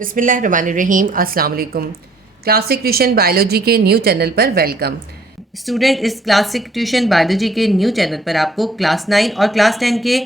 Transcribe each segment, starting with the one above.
बिस्मिल्लाहिर्रहमानिर्रहीम। अस्सलाम वालेकुम। क्लासिक ट्यूशन बायोलॉजी के न्यू चैनल पर वेलकम। स्टूडेंट, इस क्लासिक ट्यूशन बायोलॉजी के न्यू चैनल पर आपको क्लास 9 और क्लास 10 के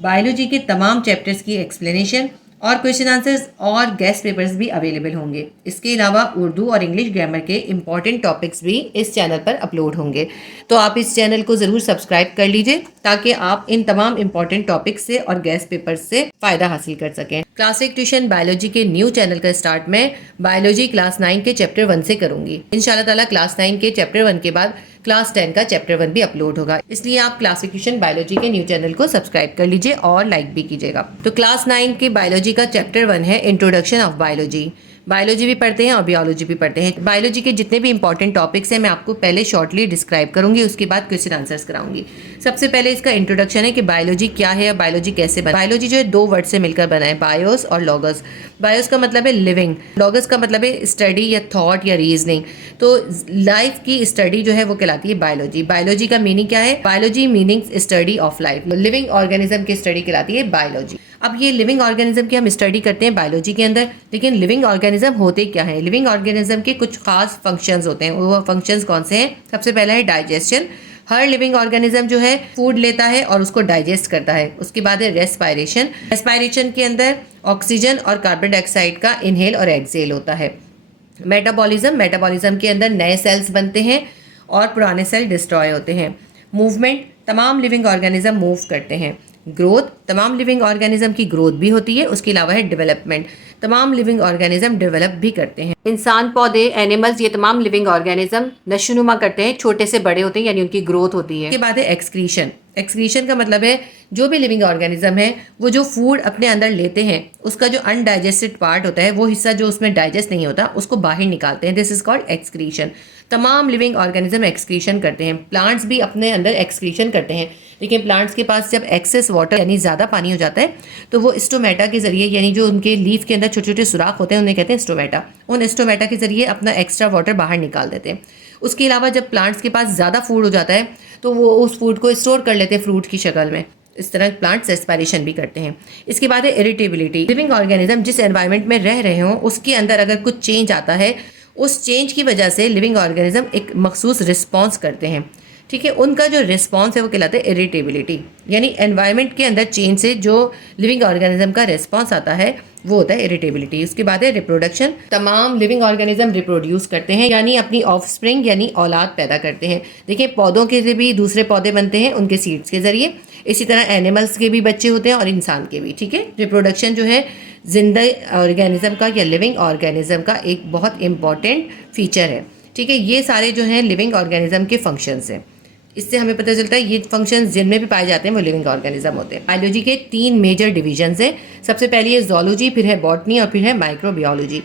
बायोलॉजी के तमाम चैप्टर्स की एक्सप्लेनेशन और क्वेश्चन आंसर्स और गेस्ट पेपर्स भी अवेलेबल होंगे। इसके अलावा उर्दू और इंग्लिश ग्रामर के इंपॉर्टेंट टॉपिक्स भी इस चैनल पर अपलोड होंगे। तो आप इस चैनल को ज़रूर सब्सक्राइब कर लीजिए ताकि आप इन तमाम इंपॉर्टेंट टॉपिक्स से और गेस्ट पेपर्स से फ़ायदा हासिल कर सकें। क्लासिक ट्यूशन बायोलॉजी के न्यू चैनल का स्टार्ट मैं बायोलॉजी क्लास 9 के चैप्टर 1 से करूंगी। इंशाल्लाह ताला क्लास 9 के चैप्टर 1 के बाद क्लास 10 का चैप्टर 1 भी अपलोड होगा। इसलिए आप क्लासिक ट्यूशन बायोलॉजी के न्यू चैनल को सब्सक्राइब कर लीजिए और लाइक भी कीजिएगा। तो क्लास 9 के बायोलॉजी का चैप्टर 1 है इंट्रोडक्शन ऑफ बायोलॉजी। बायोलॉजी भी पढ़ते हैं और बायोलॉजी भी पढ़ते हैं। बायोलॉजी के जितने भी इंपॉर्टेंट टॉपिक्स हैं मैं आपको पहले शॉर्टली डिस्क्राइब करूंगी, उसके बाद क्वेश्चन आंसर्स कराऊंगी। सबसे पहले इसका इंट्रोडक्शन है कि बायोलॉजी क्या है, बायोलॉजी कैसे बना। बायोलॉजी जो है दो वर्ड से मिलकर बना है, बायोस और लॉगस। बायोस का मतलब है लिविंग, लॉगस का मतलब है स्टडी या थॉट या रीजनिंग। तो लाइफ की स्टडी जो है वो कहलाती है बायोलॉजी। बायोलॉजी का मीनिंग क्या है? Biology meaning study of life. Living organism की स्टडी कहलाती है बायोलॉजी। अब ये लिविंग ऑर्गेनिज्म की हम स्टडी करते हैं बायोलॉजी के अंदर, लेकिन लिविंग ऑर्गेनिज्म होते क्या हैं? लिविंग ऑर्गेनिज्म के कुछ खास फंक्शंस होते हैं। वो फंक्शंस कौन से हैं? सबसे पहला है डाइजेशन। हर लिविंग ऑर्गेनिज्म जो है फूड लेता है और उसको डाइजेस्ट करता है। उसके बाद है रेस्पायरेशन। रेस्पायरेशन के अंदर ऑक्सीजन और कार्बन डाइऑक्साइड का इनहेल और एक्सहेल होता है। मेटाबॉलिज्म, मेटाबॉलिज्म के अंदर नए सेल्स बनते हैं और पुराने सेल डिस्ट्रॉय होते हैं। मूवमेंट, तमाम लिविंग ऑर्गेनिज्म मूव करते हैं। ग्रोथ, तमाम लिविंग ऑर्गेनिज्म की ग्रोथ भी होती है। उसके अलावा है डेवलपमेंट, तमाम लिविंग ऑर्गेनिज्म डेवलप भी करते हैं। इंसान, पौधे, एनिमल्स, ये तमाम लिविंग ऑर्गेनिज्म नशोनुमा करते हैं, छोटे से बड़े होते हैं, यानी उनकी ग्रोथ होती है। इसके बाद है एक्सक्रीशन। एक्सक्रीशन का मतलब है जो भी लिविंग ऑर्गेनिज्म है वो जो फूड अपने अंदर लेते हैं उसका जो अनडाइजेस्टेड पार्ट होता है, वो हिस्सा जो उसमें डाइजेस्ट नहीं होता, उसको बाहर निकालते हैं। This is called excretion. तमाम लिविंग ऑर्गेनिज्म एक्सक्रीशन करते हैं। प्लांट्स भी अपने अंदर एक्सक्रीशन करते हैं, लेकिन प्लांट्स के पास जब एक्सेस वाटर यानी ज़्यादा पानी हो जाता है तो वो स्टोमेटा के जरिए, यानी जो उनके लीफ के अंदर छोटे छोटे सुराख होते हैं उन्हें कहते हैं स्टोमेटा, उन स्टोमेटा के जरिए अपना एक्स्ट्रा वाटर बाहर निकाल देते हैं। उसके अलावा जब प्लांट्स के पास ज़्यादा फूड हो जाता है तो वो उस फूड को स्टोर कर लेते हैं फ्रूट की शक्ल में। इस तरह प्लांट्स रेस्पायरेशन भी करते हैं। इसके बाद है इरिटेबिलिटी। लिविंग ऑर्गेनिज्म जिस एनवायरनमेंट में रह रहे हों उसके अंदर अगर कुछ चेंज आता है, उस चेंज की वजह से लिविंग ऑर्गेनिज्म एक मखसूस रिस्पॉन्स करते हैं। ठीक है, उनका जो रिस्पॉन्स है वो कहलाता है इरिटेबिलिटी। यानी एनवायरनमेंट के अंदर चेंज से जो लिविंग ऑर्गेनिज्म का रिस्पॉन्स आता है वो होता है इरिटेबिलिटी। उसके बाद है रिप्रोडक्शन। तमाम लिविंग ऑर्गेनिज्म रिप्रोड्यूस करते हैं, यानी अपनी ऑफस्प्रिंग यानी औलाद पैदा करते हैं। देखिए, पौधों के भी दूसरे पौधे बनते हैं उनके सीड्स के जरिए। इसी तरह एनिमल्स के भी बच्चे होते हैं और इंसान के भी। ठीक है, रिप्रोडक्शन जो है जिंदा ऑर्गेनिज्म का या लिविंग ऑर्गेनिज्म का एक बहुत इंपॉर्टेंट फीचर है। ठीक है, ये सारे जो हैं लिविंग ऑर्गेनिज्म के फंक्शंस हैं। इससे हमें पता चलता है ये फंक्शंस जिनमें भी पाए जाते हैं वो लिविंग ऑर्गेनिज्म होते हैं। बायोलॉजी के 3 मेजर डिविजन्स हैं। सबसे पहले है जूलॉजी, फिर है बॉटनी और फिर है माइक्रोबायोलॉजी।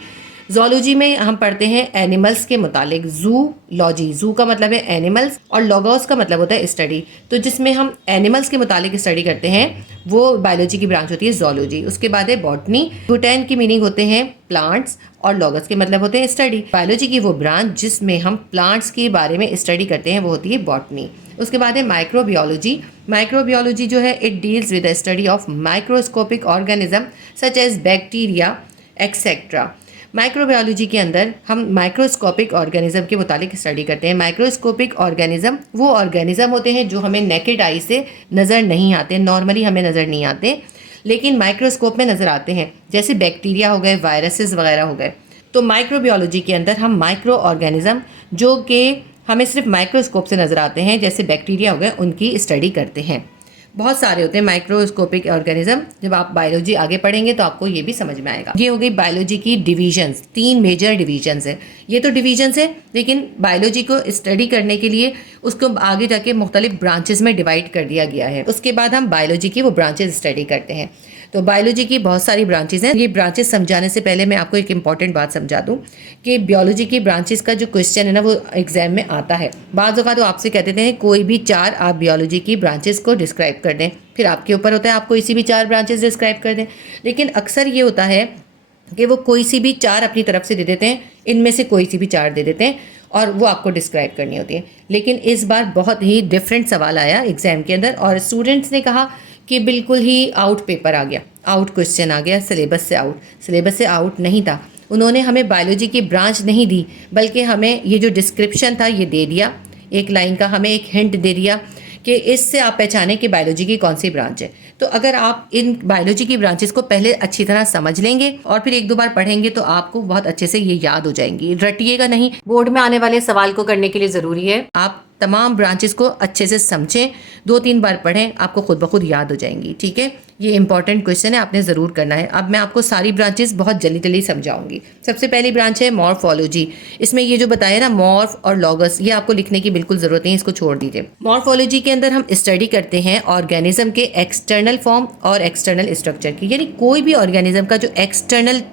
जूलॉजी में हम पढ़ते हैं एनिमल्स के मुतालिक। जूलॉजी, जू का मतलब है एनिमल्स और लॉगोस का मतलब होता है स्टडी। तो जिसमें हम एनिमल्स के मुतालिक स्टडी करते हैं वो बायोलॉजी की ब्रांच होती है जूलॉजी। उसके बाद है बॉटनी। बोटैन की मीनिंग होते हैं प्लांट्स और लॉगस के मतलब होते हैं स्टडी। बायोलॉजी की वो ब्रांच जिसमें हम प्लांट्स के बारे में स्टडी करते हैं वो होती है बॉटनी। उसके बाद है माइक्रोबायोलॉजी। माइक्रोबायोलॉजी जो है it deals with the study of microscopic organism such as bacteria etcetera. Microbiology के अंदर हम माइक्रोस्कोपिक ऑर्गेनिज्म के मुतालिक स्टडी करते हैं। माइक्रोस्कोपिक ऑर्गेनिज्म वो ऑर्गेनिज्म होते हैं जो हमें नेकेड आई से नज़र नहीं आते, नॉर्मली हमें नज़र नहीं आते, लेकिन माइक्रोस्कोप में नज़र आते हैं। जैसे बैक्टीरिया हो गए, वायरसेस वगैरह हो गए। तो माइक्रोबायोलॉजी के अंदर हम माइक्रो ऑर्गेनिज्म जो कि हमें सिर्फ माइक्रोस्कोप से नज़र आते हैं, जैसे बैक्टीरिया हो गए, उनकी स्टडी करते हैं। बहुत सारे होते हैं माइक्रोस्कोपिक ऑर्गेनिज्म। जब आप बायोलॉजी आगे पढ़ेंगे तो आपको ये भी समझ में आएगा। ये हो गई बायोलॉजी की डिवीजन्स। 3 मेजर डिवीजन्स है। ये तो डिवीजन्स है, लेकिन बायोलॉजी को स्टडी करने के लिए उसको आगे जाके मुख्तलिफ ब्रांचेस में डिवाइड कर दिया गया है। उसके बाद हम बायोलॉजी की वो ब्रांचेस स्टडी करते हैं। तो बायोलॉजी की बहुत सारी ब्रांचेस हैं। ये ब्रांचेस समझाने से पहले मैं आपको एक इंपॉर्टेंट बात समझा दूं कि बायोलॉजी की ब्रांचेस का जो क्वेश्चन है ना वो एग्जाम में आता है। बाज़ औक़ात तो आपसे कहते हैं कोई भी 4 आप बायोलॉजी की ब्रांचेस को डिस्क्राइब कर दें, फिर आपके ऊपर होता है आप कोई सी भी 4 ब्रांचेस डिस्क्राइब कर दें। लेकिन अक्सर ये होता है कि वो कोई सी भी 4 अपनी तरफ से दे देते हैं, इनमें से कोई सी भी 4 दे देते हैं और वो आपको डिस्क्राइब करनी होती है। लेकिन इस बार बहुत ही डिफरेंट सवाल आया एग्जाम के अंदर और स्टूडेंट्स ने कहा कि बिल्कुल ही आउट पेपर आ गया। आउट क्वेश्चन आ गया, सिलेबस से आउट। सिलेबस से आउट नहीं था, उन्होंने हमें बायोलॉजी की ब्रांच नहीं दी, बल्कि हमें ये जो डिस्क्रिप्शन था ये दे दिया, एक लाइन का हमें एक हिंट दे दिया कि इससे आप पहचानें कि बायोलॉजी की कौन सी ब्रांच है। तो अगर आप इन बायोलॉजी की ब्रांचेस को पहले अच्छी तरह समझ लेंगे और फिर एक दो बार पढ़ेंगे तो आपको बहुत अच्छे से ये याद हो जाएंगी। रटिएगा नहीं, बोर्ड में आने वाले सवाल को करने के लिए ज़रूरी है आप तमाम ब्रांचेस को अच्छे से समझें, 2-3 बार पढ़ें, आपको खुद ब खुद याद हो जाएंगी। ठीक है, ये इंपॉर्टेंट क्वेश्चन है, आपने ज़रूर करना है। अब मैं आपको सारी ब्रांचेस बहुत जल्दी जल्दी समझाऊंगी। सबसे पहली ब्रांच है मॉर्फोलॉजी। इसमें ये जो बताया ना मॉर्फ और लॉगस, ये आपको लिखने की बिल्कुल ज़रूरत नहीं, इसको छोड़ दीजिए। मॉर्फोलॉजी के अंदर हम स्टडी करते हैं ऑर्गेनिज्म के एक्सटर्नल फॉर्म और एक्सटर्नल स्ट्रक्चर की, यानी कोई भी ऑर्गेनिज्म का जो एक्सटर्नल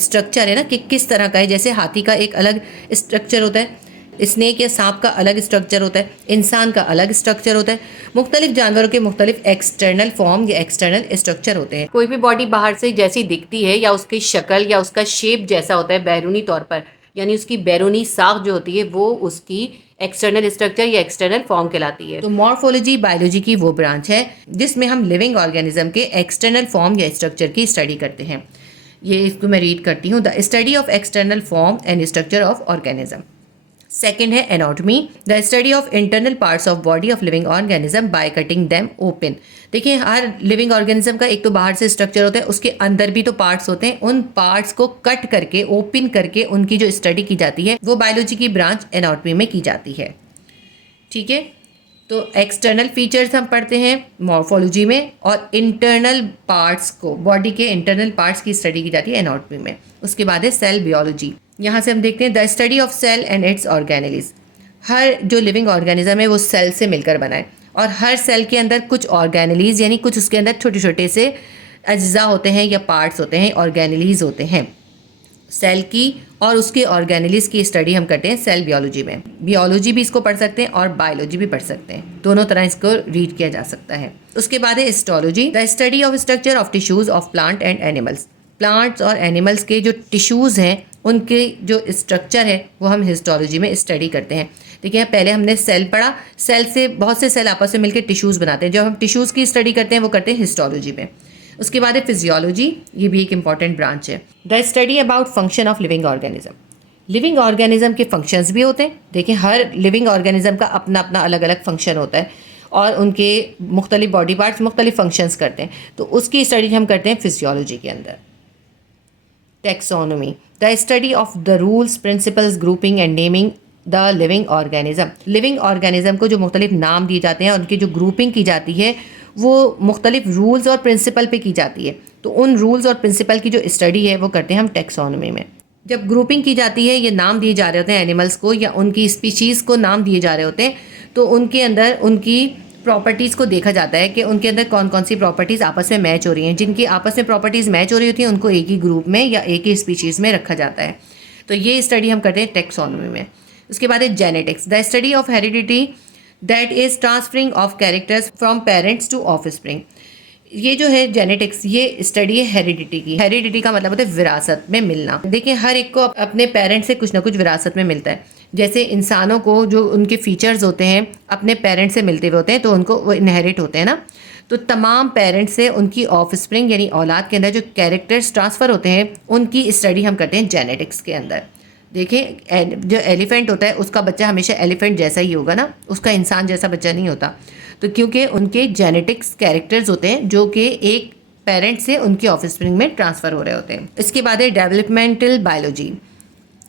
स्ट्रक्चर है ना कि किस तरह का है। जैसे हाथी का एक अलग स्ट्रक्चर होता है, स्नेक या सांप का अलग स्ट्रक्चर होता है, इंसान का अलग स्ट्रक्चर होता है, मुख्तलिफ जानवरों के मुख्तलिफ एक्सटर्नल फॉर्म या एक्सटर्नल स्ट्रक्चर होते हैं। कोई भी बॉडी बाहर से जैसी दिखती है या उसकी शक्ल या उसका शेप जैसा होता है बैरूनी तौर पर, यानी उसकी बैरूनी साख जो होती है वो उसकी एक्सटर्नल स्ट्रक्चर या एक्सटर्नल फॉर्म कहलाती है। तो मॉर्फोलॉजी बायोलॉजी की वो ब्रांच है जिसमें हम लिविंग ऑर्गेनिज्म के एक्सटर्नल फॉर्म या स्ट्रक्चर की स्टडी करते हैं। ये इसको मैं रीड करती हूँ, the study of external form and structure of organism. Second है anatomy, the study of internal parts of body of living organism by cutting them open. देखिए हर लिविंग ऑर्गेनिज्म का एक तो बाहर से स्ट्रक्चर होता है, उसके अंदर भी तो पार्ट्स होते हैं, उन पार्ट्स को कट करके ओपन करके उनकी जो स्टडी की जाती है वो बायोलॉजी की ब्रांच एनाटॉमी में की जाती है। ठीक है, तो एक्सटर्नल फीचर्स हम पढ़ते हैं मॉर्फोलॉजी में और इंटरनल पार्ट्स को, बॉडी के इंटरनल पार्ट्स की स्टडी की जाती है एनाटॉमी में। उसके बाद है सेल बियोलॉजी। यहाँ से हम देखते हैं the study of cell and its organelles. हर जो लिविंग ऑर्गेनिज्म है वो सेल से मिलकर बना है और हर सेल के अंदर कुछ ऑर्गेनेलिज यानी कुछ उसके अंदर छोटे छोटे से अज्जा होते हैं या पार्ट्स होते हैं, ऑर्गेनेलिज होते हैं सेल की, और उसके ऑर्गेनेलिज की स्टडी हम करते हैं सेल बियोलॉजी में। बियोलॉजी भी इसको पढ़ सकते हैं और बायोलॉजी भी पढ़ सकते हैं, दोनों तरह इसको रीड किया जा सकता है। उसके बाद है histology, the study of structure of tissues of plant and animals. Plants और एनिमल्स के जो टिश्यूज़ हैं उनके जो स्ट्रक्चर है वो हम हिस्टोलॉजी में स्टडी करते हैं। देखिए पहले हमने सेल पढ़ा, सेल से बहुत से सेल आपस में मिलकर टिश्यूज़ बनाते हैं, जब हम टिश्यूज़ की स्टडी करते हैं वो करते हैं हिस्टोलॉजी में। उसके बाद है फिजियोलॉजी, ये भी एक इंपॉर्टेंट ब्रांच है, the study about function of living organism. Living organism के फंक्शंस भी होते हैं। देखिए हर लिविंग ऑर्गेनिज्म का अपना अपना अलग अलग फंक्शन होता है और उनके मुख्तलिफ बॉडी पार्ट्स मुख्तलिफ फंक्शंस करते हैं, तो उसकी स्टडी हम करते हैं फिजियोलॉजी के अंदर। Taxonomy, the study of the rules principles grouping and naming the living organism. Living organism को जो मुख्तलिफ नाम दिए जाते हैं, उनकी जो ग्रुपिंग की जाती है वो मुख्तलिफ रूल्स और प्रिंसिपल पे की जाती है, तो उन रूल्स और प्रिंसिपल की जो स्टडी है वो करते हैं हम टैक्सोनॉमी में। जब ग्रुपिंग की जाती है, ये नाम दिए जा रहे होते हैं एनिमल्स को या उनकी स्पीशीज़ को नाम दिए जा रहे होते हैं, तो उनके अंदर उनकी प्रॉपर्टीज़ को देखा जाता है कि उनके अंदर कौन कौन सी प्रॉपर्टीज़ आपस में मैच हो रही हैं। जिनकी आपस में प्रॉपर्टीज़ मैच हो रही होती हैं उनको एक ही ग्रुप में या एक ही स्पीशीज़ में रखा जाता है, तो ये स्टडी हम करते हैं टैक्सोनॉमी में। उसके बाद है genetics, the study of heredity that is transferring of characters from parents to offspring. ये जो है जेनेटिक्स, ये स्टडी है हेरिडिटी की। हेरिडिटी का मतलब होता है विरासत में मिलना। देखिए हर एक को अपने पेरेंट्स से कुछ ना कुछ विरासत में मिलता है। जैसे इंसानों को जो उनके फीचर्स होते हैं अपने पेरेंट्स से मिलते हुए होते हैं, तो उनको वो इनहेरिट होते हैं ना, तो तमाम पेरेंट्स से उनकी ऑफस्प्रिंग यानी औलाद के अंदर जो कैरेक्टर्स ट्रांसफ़र होते हैं उनकी स्टडी हम करते हैं जेनेटिक्स के अंदर। देखिए जो एलिफेंट होता है उसका बच्चा हमेशा एलिफेंट जैसा ही होगा ना, उसका इंसान जैसा बच्चा नहीं होता, तो क्योंकि उनके जेनेटिक्स कैरेक्टर्स होते हैं जो कि एक पेरेंट से उनकी ऑफस्प्रिंग में ट्रांसफ़र हो रहे होते हैं। इसके बाद है developmental biology,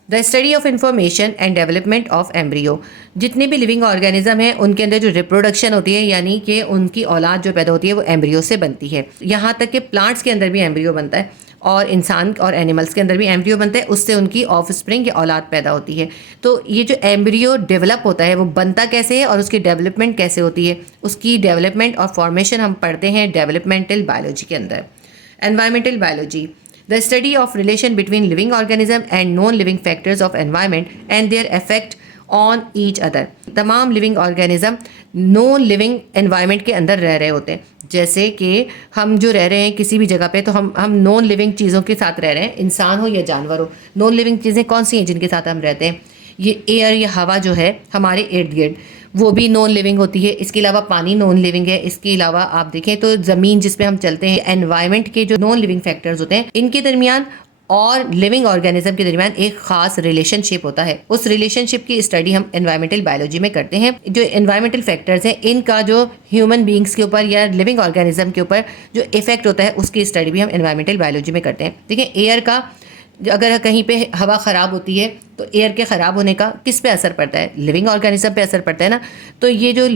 the study of information and development of embryo. जितने भी लिविंग ऑर्गेनिज्म हैं उनके अंदर जो रिप्रोडक्शन होती है यानी कि उनकी औलाद जो पैदा होती है वो एम्ब्रियो से बनती है। यहाँ तक कि प्लांट्स के अंदर भी एम्ब्रियो बनता है और इंसान और एनिमल्स के अंदर भी एम्ब्रियो बनता है, उससे उनकी ऑफस्प्रिंग या औलाद पैदा होती है। तो ये जो एम्ब्रियो डेवलप होता है वो बनता कैसे है और उसकी डेवलपमेंट कैसे होती है, उसकी डेवलपमेंट और फॉर्मेशन हम पढ़ते हैं डेवलपमेंटल बायोलॉजी के अंदर। Environmental biology, the study of relation between living organism and non living factors of environment and their effect on each other. तमाम living organism non living environment के अंदर रह रहे होते हैं। जैसे कि हम जो रह रहे हैं किसी भी जगह पे, तो हम नॉन लिविंग चीज़ों के साथ रह रहे हैं, इंसान हो या जानवर हो। नॉन लिविंग चीज़ें कौन सी हैं जिनके साथ हम रहते हैं? ये एयर या हवा जो है हमारे इर्द गिर्द, वो भी नॉन लिविंग होती है। इसके अलावा पानी नॉन लिविंग है। इसके अलावा आप देखें तो ज़मीन जिस पे हम चलते हैं, एनवायरनमेंट के जो नॉन लिविंग फैक्टर्स होते हैं, इनके दरमियान और लिविंग ऑर्गेनिज्म के दरमियान एक खास रिलेशनशिप होता है। उस रिलेशनशिप की स्टडी हम एनवायरमेंटल बायोलॉजी में करते हैं। जो एनवायरमेंटल फैक्टर्स हैं, इनका जो ह्यूमन बींग्स के ऊपर या लिविंग ऑर्गेनिज्म के ऊपर जो इफेक्ट होता है, उसकी स्टडी भी हम एनवायरमेंटल बायोलॉजी में करते हैं। देखिए, एयर का अगर कहीं पे हवा ख़राब होती है तो एयर के ख़राब होने का किस पे असर पड़ता है? लिविंग ऑर्गेनिज्म पे असर पड़ता है ना। तो ये जो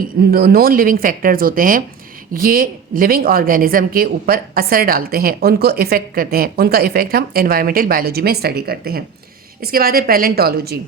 नॉन लिविंग फैक्टर्स होते हैं, ये लिविंग ऑर्गेनिज्म के ऊपर असर डालते हैं, उनको इफ़ेक्ट करते हैं। उनका इफ़ेक्ट हम एनवायरमेंटल बायोलॉजी में स्टडी करते हैं। इसके बाद है palaeontology,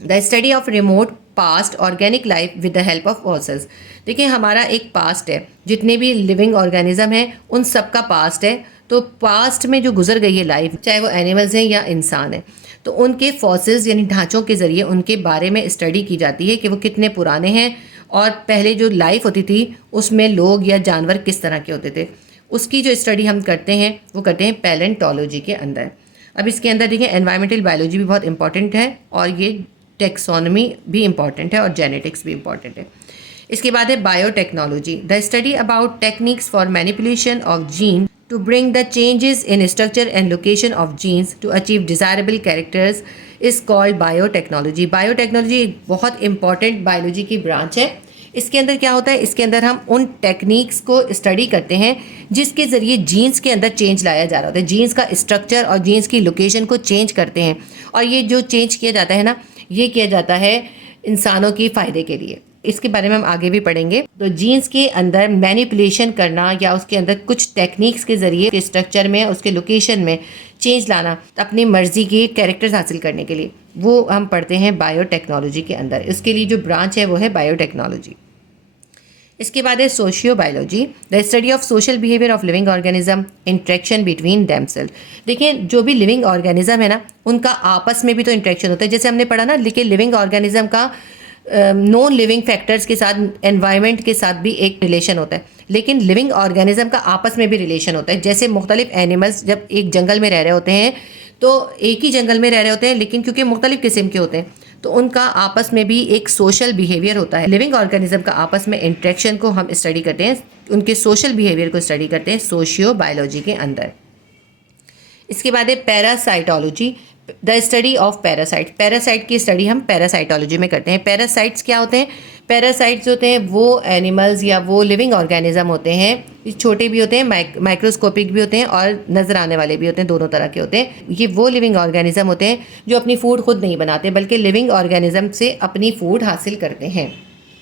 the study of remote past organic life with the help of fossils. देखिए, हमारा एक पास्ट है, जितने भी लिविंग ऑर्गेनिज्म हैं उन सब का पास्ट है। तो पास्ट में जो गुजर गई है लाइफ, चाहे वो एनिमल्स हैं या इंसान हैं, तो उनके फॉसिल्स यानी ढांचों के ज़रिए उनके बारे में स्टडी की जाती है कि वो कितने पुराने हैं और पहले जो लाइफ होती थी उसमें लोग या जानवर किस तरह के होते थे। उसकी जो स्टडी हम करते हैं वो करते हैं पैलेंटोलॉजी के अंदर। अब इसके अंदर देखिए, एनवायरमेंटल बायोलॉजी भी बहुत इंपॉर्टेंट है और ये टेक्सोनॉमी भी इंपॉर्टेंट है और जेनेटिक्स भी इंपॉर्टेंट है। इसके बाद है biotechnology, the study about techniques for manipulation of gene to bring the changes in structure and location of genes to achieve desirable characters is called biotechnology। Biotechnology एक बहुत इंपॉर्टेंट बायोलॉजी की branch है। इसके अंदर क्या होता है? इसके अंदर हम उन टेक्निक्स को स्टडी करते हैं जिसके ज़रिए जीन्स के अंदर चेंज लाया जा रहा होता है। जीन्स का स्ट्रक्चर और जीन्स की लोकेशन को चेंज करते हैं, और ये जो चेंज किया जाता है ना, ये किया जाता है इंसानों की फ़ायदे के लिए। इसके बारे में हम आगे भी पढ़ेंगे। तो जीन्स के अंदर मैनिपुलेशन करना या उसके अंदर कुछ टेक्निक्स के ज़रिए स्ट्रक्चर में, उसके लोकेशन में चेंज लाना अपनी मर्ज़ी के कैरेक्टर्स हासिल करने के लिए, वो हम पढ़ते हैं बायोटेक्नोलॉजी के अंदर। इसके लिए जो ब्रांच है वो है बायोटेक्नोलॉजी। इसके बाद है socio biology, the study of social behaviour of living organism, interaction between themself. देखिए, जो भी लिविंग ऑर्गेनिज्म है ना, उनका आपस में भी तो इंट्रैक्शन होता है। जैसे हमने पढ़ा ना, लेकिन लिविंग ऑर्गेनिज्म का नॉन लिविंग फैक्टर्स के साथ, एनवायरनमेंट के साथ भी एक रिलेशन होता है, लेकिन लिविंग ऑर्गेनिज्म का आपस में भी रिलेशन होता है। जैसे मुख्तलिफ एनिमल्स जब एक जंगल में रह रहे होते हैं, तो एक ही जंगल में रह रहे होते हैं, लेकिन क्योंकि मुख्तलिफ किस्म के होते हैं, तो उनका आपस में भी एक सोशल बिहेवियर होता है। लिविंग ऑर्गेनिज्म का आपस में इंट्रैक्शन को हम स्टडी करते हैं, उनके सोशल बिहेवियर को स्टडी करते हैं सोशियो बायोलॉजी के अंदर। इसके बाद है parasitology, the study of parasite. Parasite की स्टडी हम पैरासाइटोलॉजी में करते हैं। पैरासाइट्स क्या होते हैं? पैरासाइट्स होते हैं वो एनिमल्स या वो लिविंग ऑर्गेनिज्म होते हैं, छोटे भी होते हैं, माइक्रोस्कोपिक भी होते हैं और नज़र आने वाले भी होते हैं, दोनों तरह के होते हैं। ये वो लिविंग ऑर्गेनिज्म होते हैं जो अपनी फूड खुद नहीं बनाते, बल्कि लिविंग ऑर्गेनिज्म से अपनी फूड हासिल करते हैं।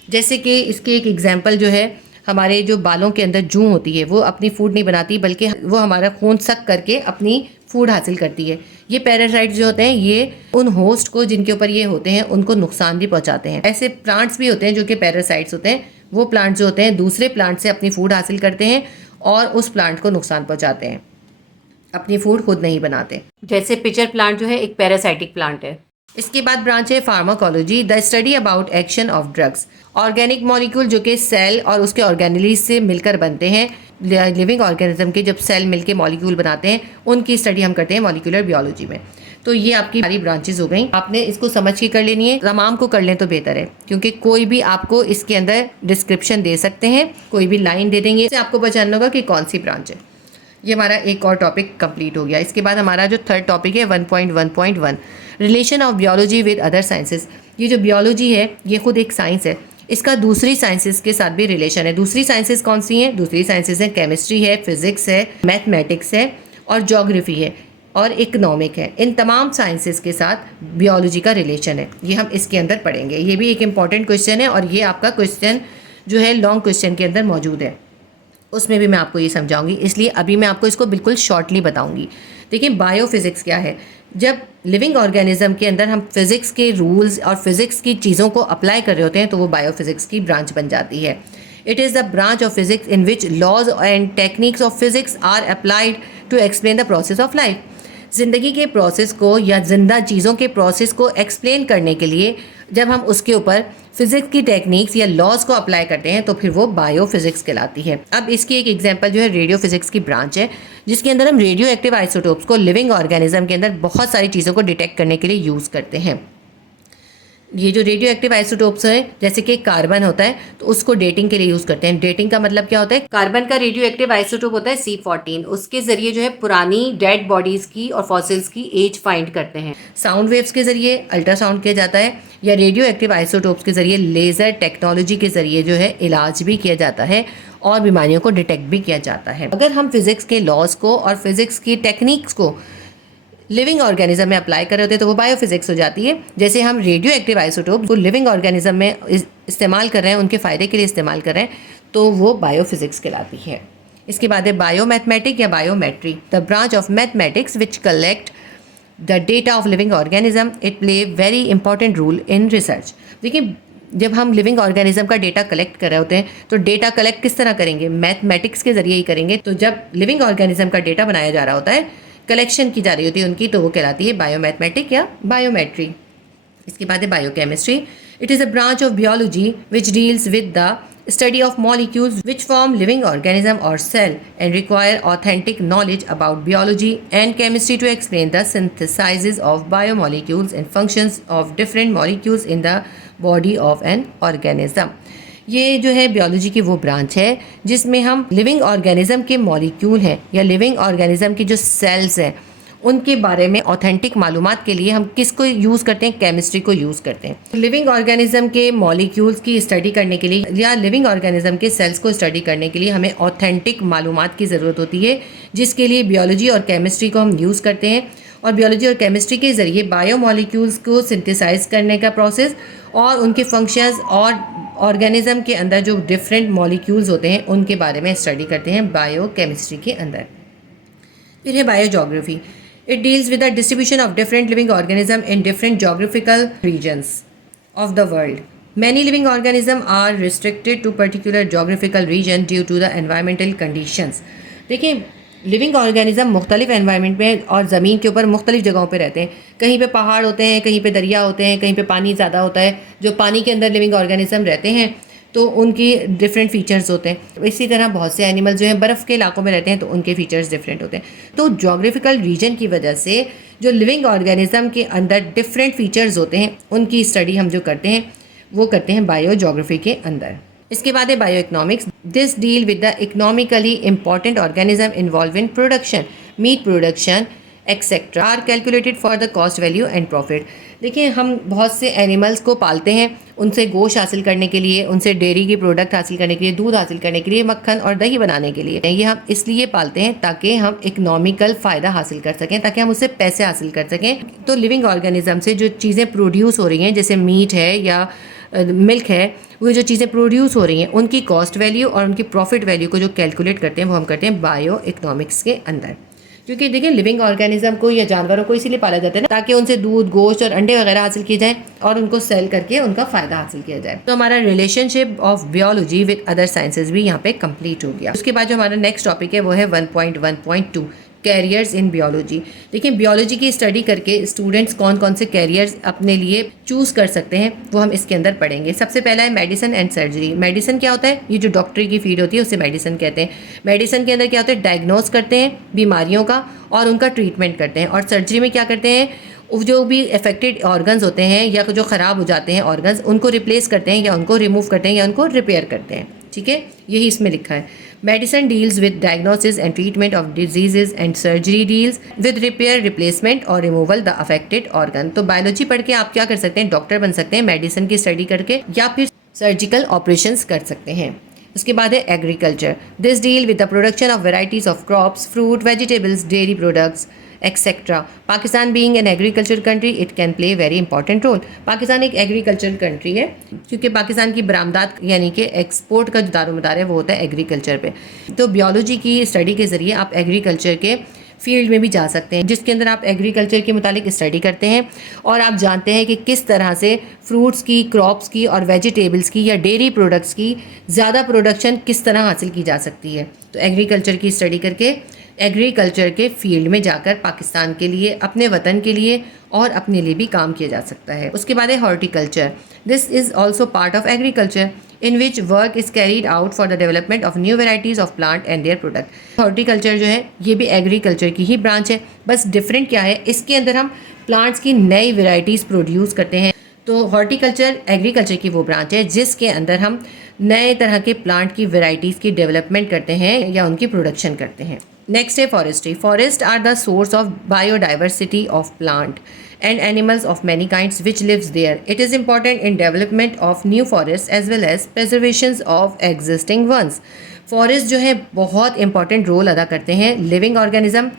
जैसे कि इसकी एक एग्जाम्पल जो है, हमारे जो बालों के अंदर जूं होती है, वो अपनी फूड नहीं बनाती, बल्कि वो हमारा खून सक करके अपनी फूड हासिल करती है। ये पैरासाइट्स जो होते हैं, ये उन होस्ट को जिनके ऊपर ये होते हैं उनको नुकसान भी पहुंचाते हैं। ऐसे प्लांट्स भी होते हैं जो कि पैरासाइट्स होते हैं। वो प्लांट्स जो होते हैं दूसरे प्लांट से अपनी फूड हासिल करते हैं और उस प्लांट को नुकसान पहुंचाते हैं, अपनी फूड खुद नहीं बनाते। जैसे पिचर प्लांट जो है एक पैरासाइटिक प्लांट है। इसके बाद ब्रांच है pharmacology, the study about action of drugs. Organic molecule जो कि सेल और उसके ऑर्गेनेलीज से मिलकर बनते हैं, लिविंग ऑर्गेनिज्म के जब सेल मिलके मॉलिक्यूल बनाते हैं, उनकी स्टडी हम करते हैं मॉलिक्यूलर बियोलॉजी में। तो ये आपकी सारी ब्रांचेस हो गई। आपने इसको समझ के कर लेनी है, तमाम को कर लें तो बेहतर है, क्योंकि कोई भी आपको इसके अंदर डिस्क्रिप्शन दे सकते हैं, कोई भी लाइन दे देंगे, इससे आपको पहचानना होगा कि कौन सी ब्रांच है। ये हमारा एक और टॉपिक कंप्लीट हो गया। इसके बाद हमारा जो थर्ड टॉपिक है 1.1.1, relation of biology with other sciences. ये जो बियोलॉजी है ये खुद एक साइंस है, इसका दूसरी साइंसेस के साथ भी रिलेशन है। दूसरी साइंसेस कौन सी हैं? दूसरी साइंसेस हैं केमिस्ट्री है, फिजिक्स है, मैथमेटिक्स है और ज्योग्राफी है और इकोनॉमिक है। इन तमाम साइंसेस के साथ बियोलॉजी का रिलेशन है, ये हम इसके अंदर पढ़ेंगे। ये भी एक इम्पॉर्टेंट क्वेश्चन है और ये आपका क्वेश्चन जो है लॉन्ग क्वेश्चन के अंदर मौजूद है, उसमें भी मैं आपको ये समझाऊंगी, इसलिए अभी मैं आपको इसको बिल्कुल शॉर्टली बताऊंगी। देखिए, बायोफिज़िक्स क्या है? जब लिविंग ऑर्गेनिज्म के अंदर हम फिज़िक्स के रूल्स और फिज़िक्स की चीज़ों को अप्लाई कर रहे होते हैं तो वो बायोफिज़िक्स की ब्रांच बन जाती है। It is the branch of physics in which laws and techniques of physics are applied to explain the process of life. ज़िंदगी के प्रोसेस को या जिंदा चीज़ों के प्रोसेस को एक्सप्लेन करने के लिए जब हम उसके ऊपर फिज़िक्स की टेक्निक्स या लॉज को अप्लाई करते हैं तो फिर वो बायोफिज़िक्स कहलाती है। अब इसकी एक एग्जांपल जो है रेडियो फिज़िक्स की ब्रांच है, जिसके अंदर हम रेडियो एक्टिव आइसोटोप्स को लिविंग ऑर्गेनिज्म के अंदर बहुत सारी चीज़ों को डिटेक्ट करने के लिए यूज़ करते हैं। ये जो रेडियो एक्टिव आइसोटोप्स हैं, जैसे कि कार्बन होता है, तो उसको डेटिंग के लिए यूज़ करते हैं। डेटिंग का मतलब क्या होता है? कार्बन का रेडियो एक्टिव आइसोटोप होता है C14, उसके ज़रिए जो है पुरानी डेड बॉडीज़ की और फॉसिल्स की एज फाइंड करते हैं। साउंड वेव्स के ज़रिए अल्ट्रासाउंड किया जाता है, या रेडियो एक्टिव आइसोटोप्स के ज़रिए लेज़र टेक्नोलॉजी के ज़रिए जो है इलाज भी किया जाता है और बीमारियों को डिटेक्ट भी किया जाता है। अगर हम फिज़िक्स के लॉज को और फिज़िक्स की टेक्निक्स को लिविंग ऑर्गेनिज्म में अप्लाई कर रहे होते हैं तो वो बायोफिजिक्स हो जाती है। जैसे हम रेडियो एक्टिव आइसोटोप को लिविंग ऑर्गेनिज्म में इस्तेमाल कर रहे हैं, उनके फ़ायदे के लिए इस्तेमाल कर रहे हैं, तो वो बायोफिजिक्स कहलाती है। इसके बाद है बायोमैथमेटिक या biometry, the branch of mathematics which collect the data of living organism. It play very important role in research. देखिए, जब हम लिविंग ऑर्गेनिज्म का डेटा कलेक्ट कर रहे होते हैं तो डेटा कलेक्ट किस तरह करेंगे? मैथमेटिक्स के ज़रिए ही करेंगे। तो जब लिविंग ऑर्गेनिज्म का डेटा बनाया जा रहा होता है, कलेक्शन की जा रही होती है उनकी, तो वो कहलाती है बायोमैथमेटिक या बायोमेट्री। इसके बाद है biochemistry. It is a branch of biology which deals with the study of molecules which form living organism or cell and require authentic knowledge about biology and chemistry to explain the synthesis of biomolecules and functions of different molecules in the body of an organism। ये जो है biology की वो branch है जिसमें हम living organism के molecule हैं या लिविंग ऑर्गेनिज्म की जो सेल्स हैं उनके बारे में ऑथेंटिक मालूमात के लिए हम किसको यूज़ करते हैं? केमिस्ट्री को यूज़ करते हैं। लिविंग ऑर्गेनिज्म के मॉलिक्यूल्स की स्टडी करने के लिए या लिविंग ऑर्गेनिज्म के सेल्स को स्टडी करने के लिए हमें ऑथेंटिक मालूमात की ज़रूरत होती है, जिसके लिए बियोलॉजी और केमिस्ट्री को हम यूज़ करते हैं। और बियोलॉजी और केमिस्ट्री के ज़रिए बायोमॉलिक्यूल्स को सिंथेसाइज करने का प्रोसेस और उनके फंक्शंस और ऑर्गेनिज्म के अंदर जो डिफरेंट मॉलिक्यूल्स होते हैं उनके बारे में स्टडी करते हैं बायोकेमिस्ट्री के अंदर। फिर है biogeography. It deals with the distribution of different living organisms in different geographical regions of the world. Many living organisms are restricted to particular geographical region due to the environmental conditions. देखिए, living organism मुख्तलिफ environment में और ज़मीन के ऊपर मुख्तलिफ जगहों पे रहते हैं। कहीं पे पहाड़ होते हैं, कहीं पे दरिया होते हैं, कहीं पे पानी ज़्यादा होता है। जो पानी के अंदर लिविंग ऑर्गेनिज्म रहते हैं तो उनके डिफरेंट फीचर्स होते हैं। इसी तरह बहुत से एनिमल जो हैं बर्फ़ के इलाकों में रहते हैं तो उनके फीचर्स डिफरेंट होते हैं। तो जोग्राफिकल रीजन की वजह से जो लिविंग ऑर्गेनिज्म के अंदर डिफरेंट फीचर्स होते हैं उनकी स्टडी हम जो करते हैं वो करते हैं बायोजोग्राफी के अंदर। इसके बाद है bio economics. This deal with the economically important organism involve in production, meat production etcetera are calculated for the cost value and profit. देखिए, हम बहुत से एनिमल्स को पालते हैं, उनसे गोश्त हासिल करने के लिए, उनसे डेयरी की प्रोडक्ट हासिल करने के लिए, दूध हासिल करने के लिए, मक्खन और दही बनाने के लिए। ये हम इसलिए पालते हैं ताकि हम इकोनॉमिकल फ़ायदा हासिल कर सकें, ताकि हम उससे पैसे हासिल कर सकें। तो लिविंग ऑर्गेनिज्म से जो चीज़ें प्रोड्यूस हो रही हैं, जैसे मीट है या मिल्क है, वो जो चीज़ें प्रोड्यूस हो रही हैं उनकी कॉस्ट वैल्यू और उनकी प्रॉफिट वैल्यू को जो कैलकुलेट करते हैं वो हम करते हैं बायो इकोनॉमिक्स के अंदर। क्योंकि देखिए, लिविंग ऑर्गेनिज्म को या जानवरों को इसीलिए पाला जाता है ना ताकि उनसे दूध, गोश्त और अंडे वगैरह हासिल किए जाए और उनको सेल करके उनका फ़ायदा हासिल किया जाए। तो हमारा relationship of biology with other sciences भी यहाँ पे कंप्लीट हो गया। उसके बाद जो हमारा नेक्स्ट टॉपिक है वो है 1.1.2 कैरियर्स इन बियोलॉजी। देखिए, बियोलॉजी की स्टडी करके स्टूडेंट्स कौन कौन से कैरियर्स अपने लिए चूज़ कर सकते हैं वो हम इसके अंदर पढ़ेंगे। सबसे पहला है मेडिसिन एंड सर्जरी। मेडिसिन क्या होता है? ये जो डॉक्टरी की फील्ड होती है उसे मेडिसिन कहते हैं। मेडिसिन के अंदर क्या होता है? डायग्नोज करते हैं बीमारियों का और उनका ट्रीटमेंट करते हैं। और सर्जरी में क्या करते हैं? जो भी अफेक्टेड ऑर्गन्स होते हैं या जो ख़राब हो जाते हैं ऑर्गन्स, उनको रिप्लेस करते हैं या उनको रिमूव करते हैं या उनको रिपेयर करते हैं। ठीक है, यही इसमें लिखा है। Medicine deals with diagnosis and treatment of diseases and surgery deals with repair, replacement और रिमूवल द अफेक्टेड ऑर्गन। तो बायोलॉजी पढ़ के आप क्या कर सकते हैं? डॉक्टर बन सकते हैं मेडिसिन की स्टडी करके, या फिर सर्जिकल ऑपरेशंस कर सकते हैं। उसके बाद है agriculture. This deal with the production of varieties of crops, fruit, vegetables, dairy products etcetera. Pakistan being an agriculture country, it can play very important role. Pakistan एक एग्रीकल्चर कंट्री है क्योंकि पाकिस्तान की बरामदात यानी कि एक्सपोर्ट का जो दारोमदार है वो होता है एग्रीकल्चर पे। तो बियोलॉजी की स्टडी के ज़रिए आप एग्रीकल्चर के फील्ड में भी जा सकते हैं, जिसके अंदर आप एग्रीकल्चर के मुतालिक स्टडी करते हैं और आप जानते हैं कि किस तरह से फ्रूट्स की, क्रॉप्स की और वेजिटेबल्स की या डेयरी प्रोडक्ट्स की ज़्यादा प्रोडक्शन किस तरह हासिल की जा सकती है। तो एग्रीकल्चर की स्टडी करके एग्रीकल्चर के फील्ड में जाकर पाकिस्तान के लिए, अपने वतन के लिए और अपने लिए भी काम किया जा सकता है। उसके बाद है horticulture. This is also part of agriculture in which work is carried out for the development of new varieties of plant and their product. Horticulture जो है ये भी एग्रीकल्चर की ही ब्रांच है, बस डिफरेंट क्या है, इसके अंदर हम प्लांट्स की नई वेराइटीज़ प्रोड्यूस करते हैं। तो हॉर्टिकल्चर एग्रीकल्चर की वो ब्रांच है जिसके अंदर हम नए तरह के प्लांट की वैरायटीज़ की डेवलपमेंट करते हैं या उनकी प्रोडक्शन करते हैं। नेक्स्ट है forestry. Forest are the source of biodiversity of plant and animals of many kinds which lives there. It is important in development of new forests as well as preservations of existing ones. Forest जो है बहुत important role अदा करते हैं living organism,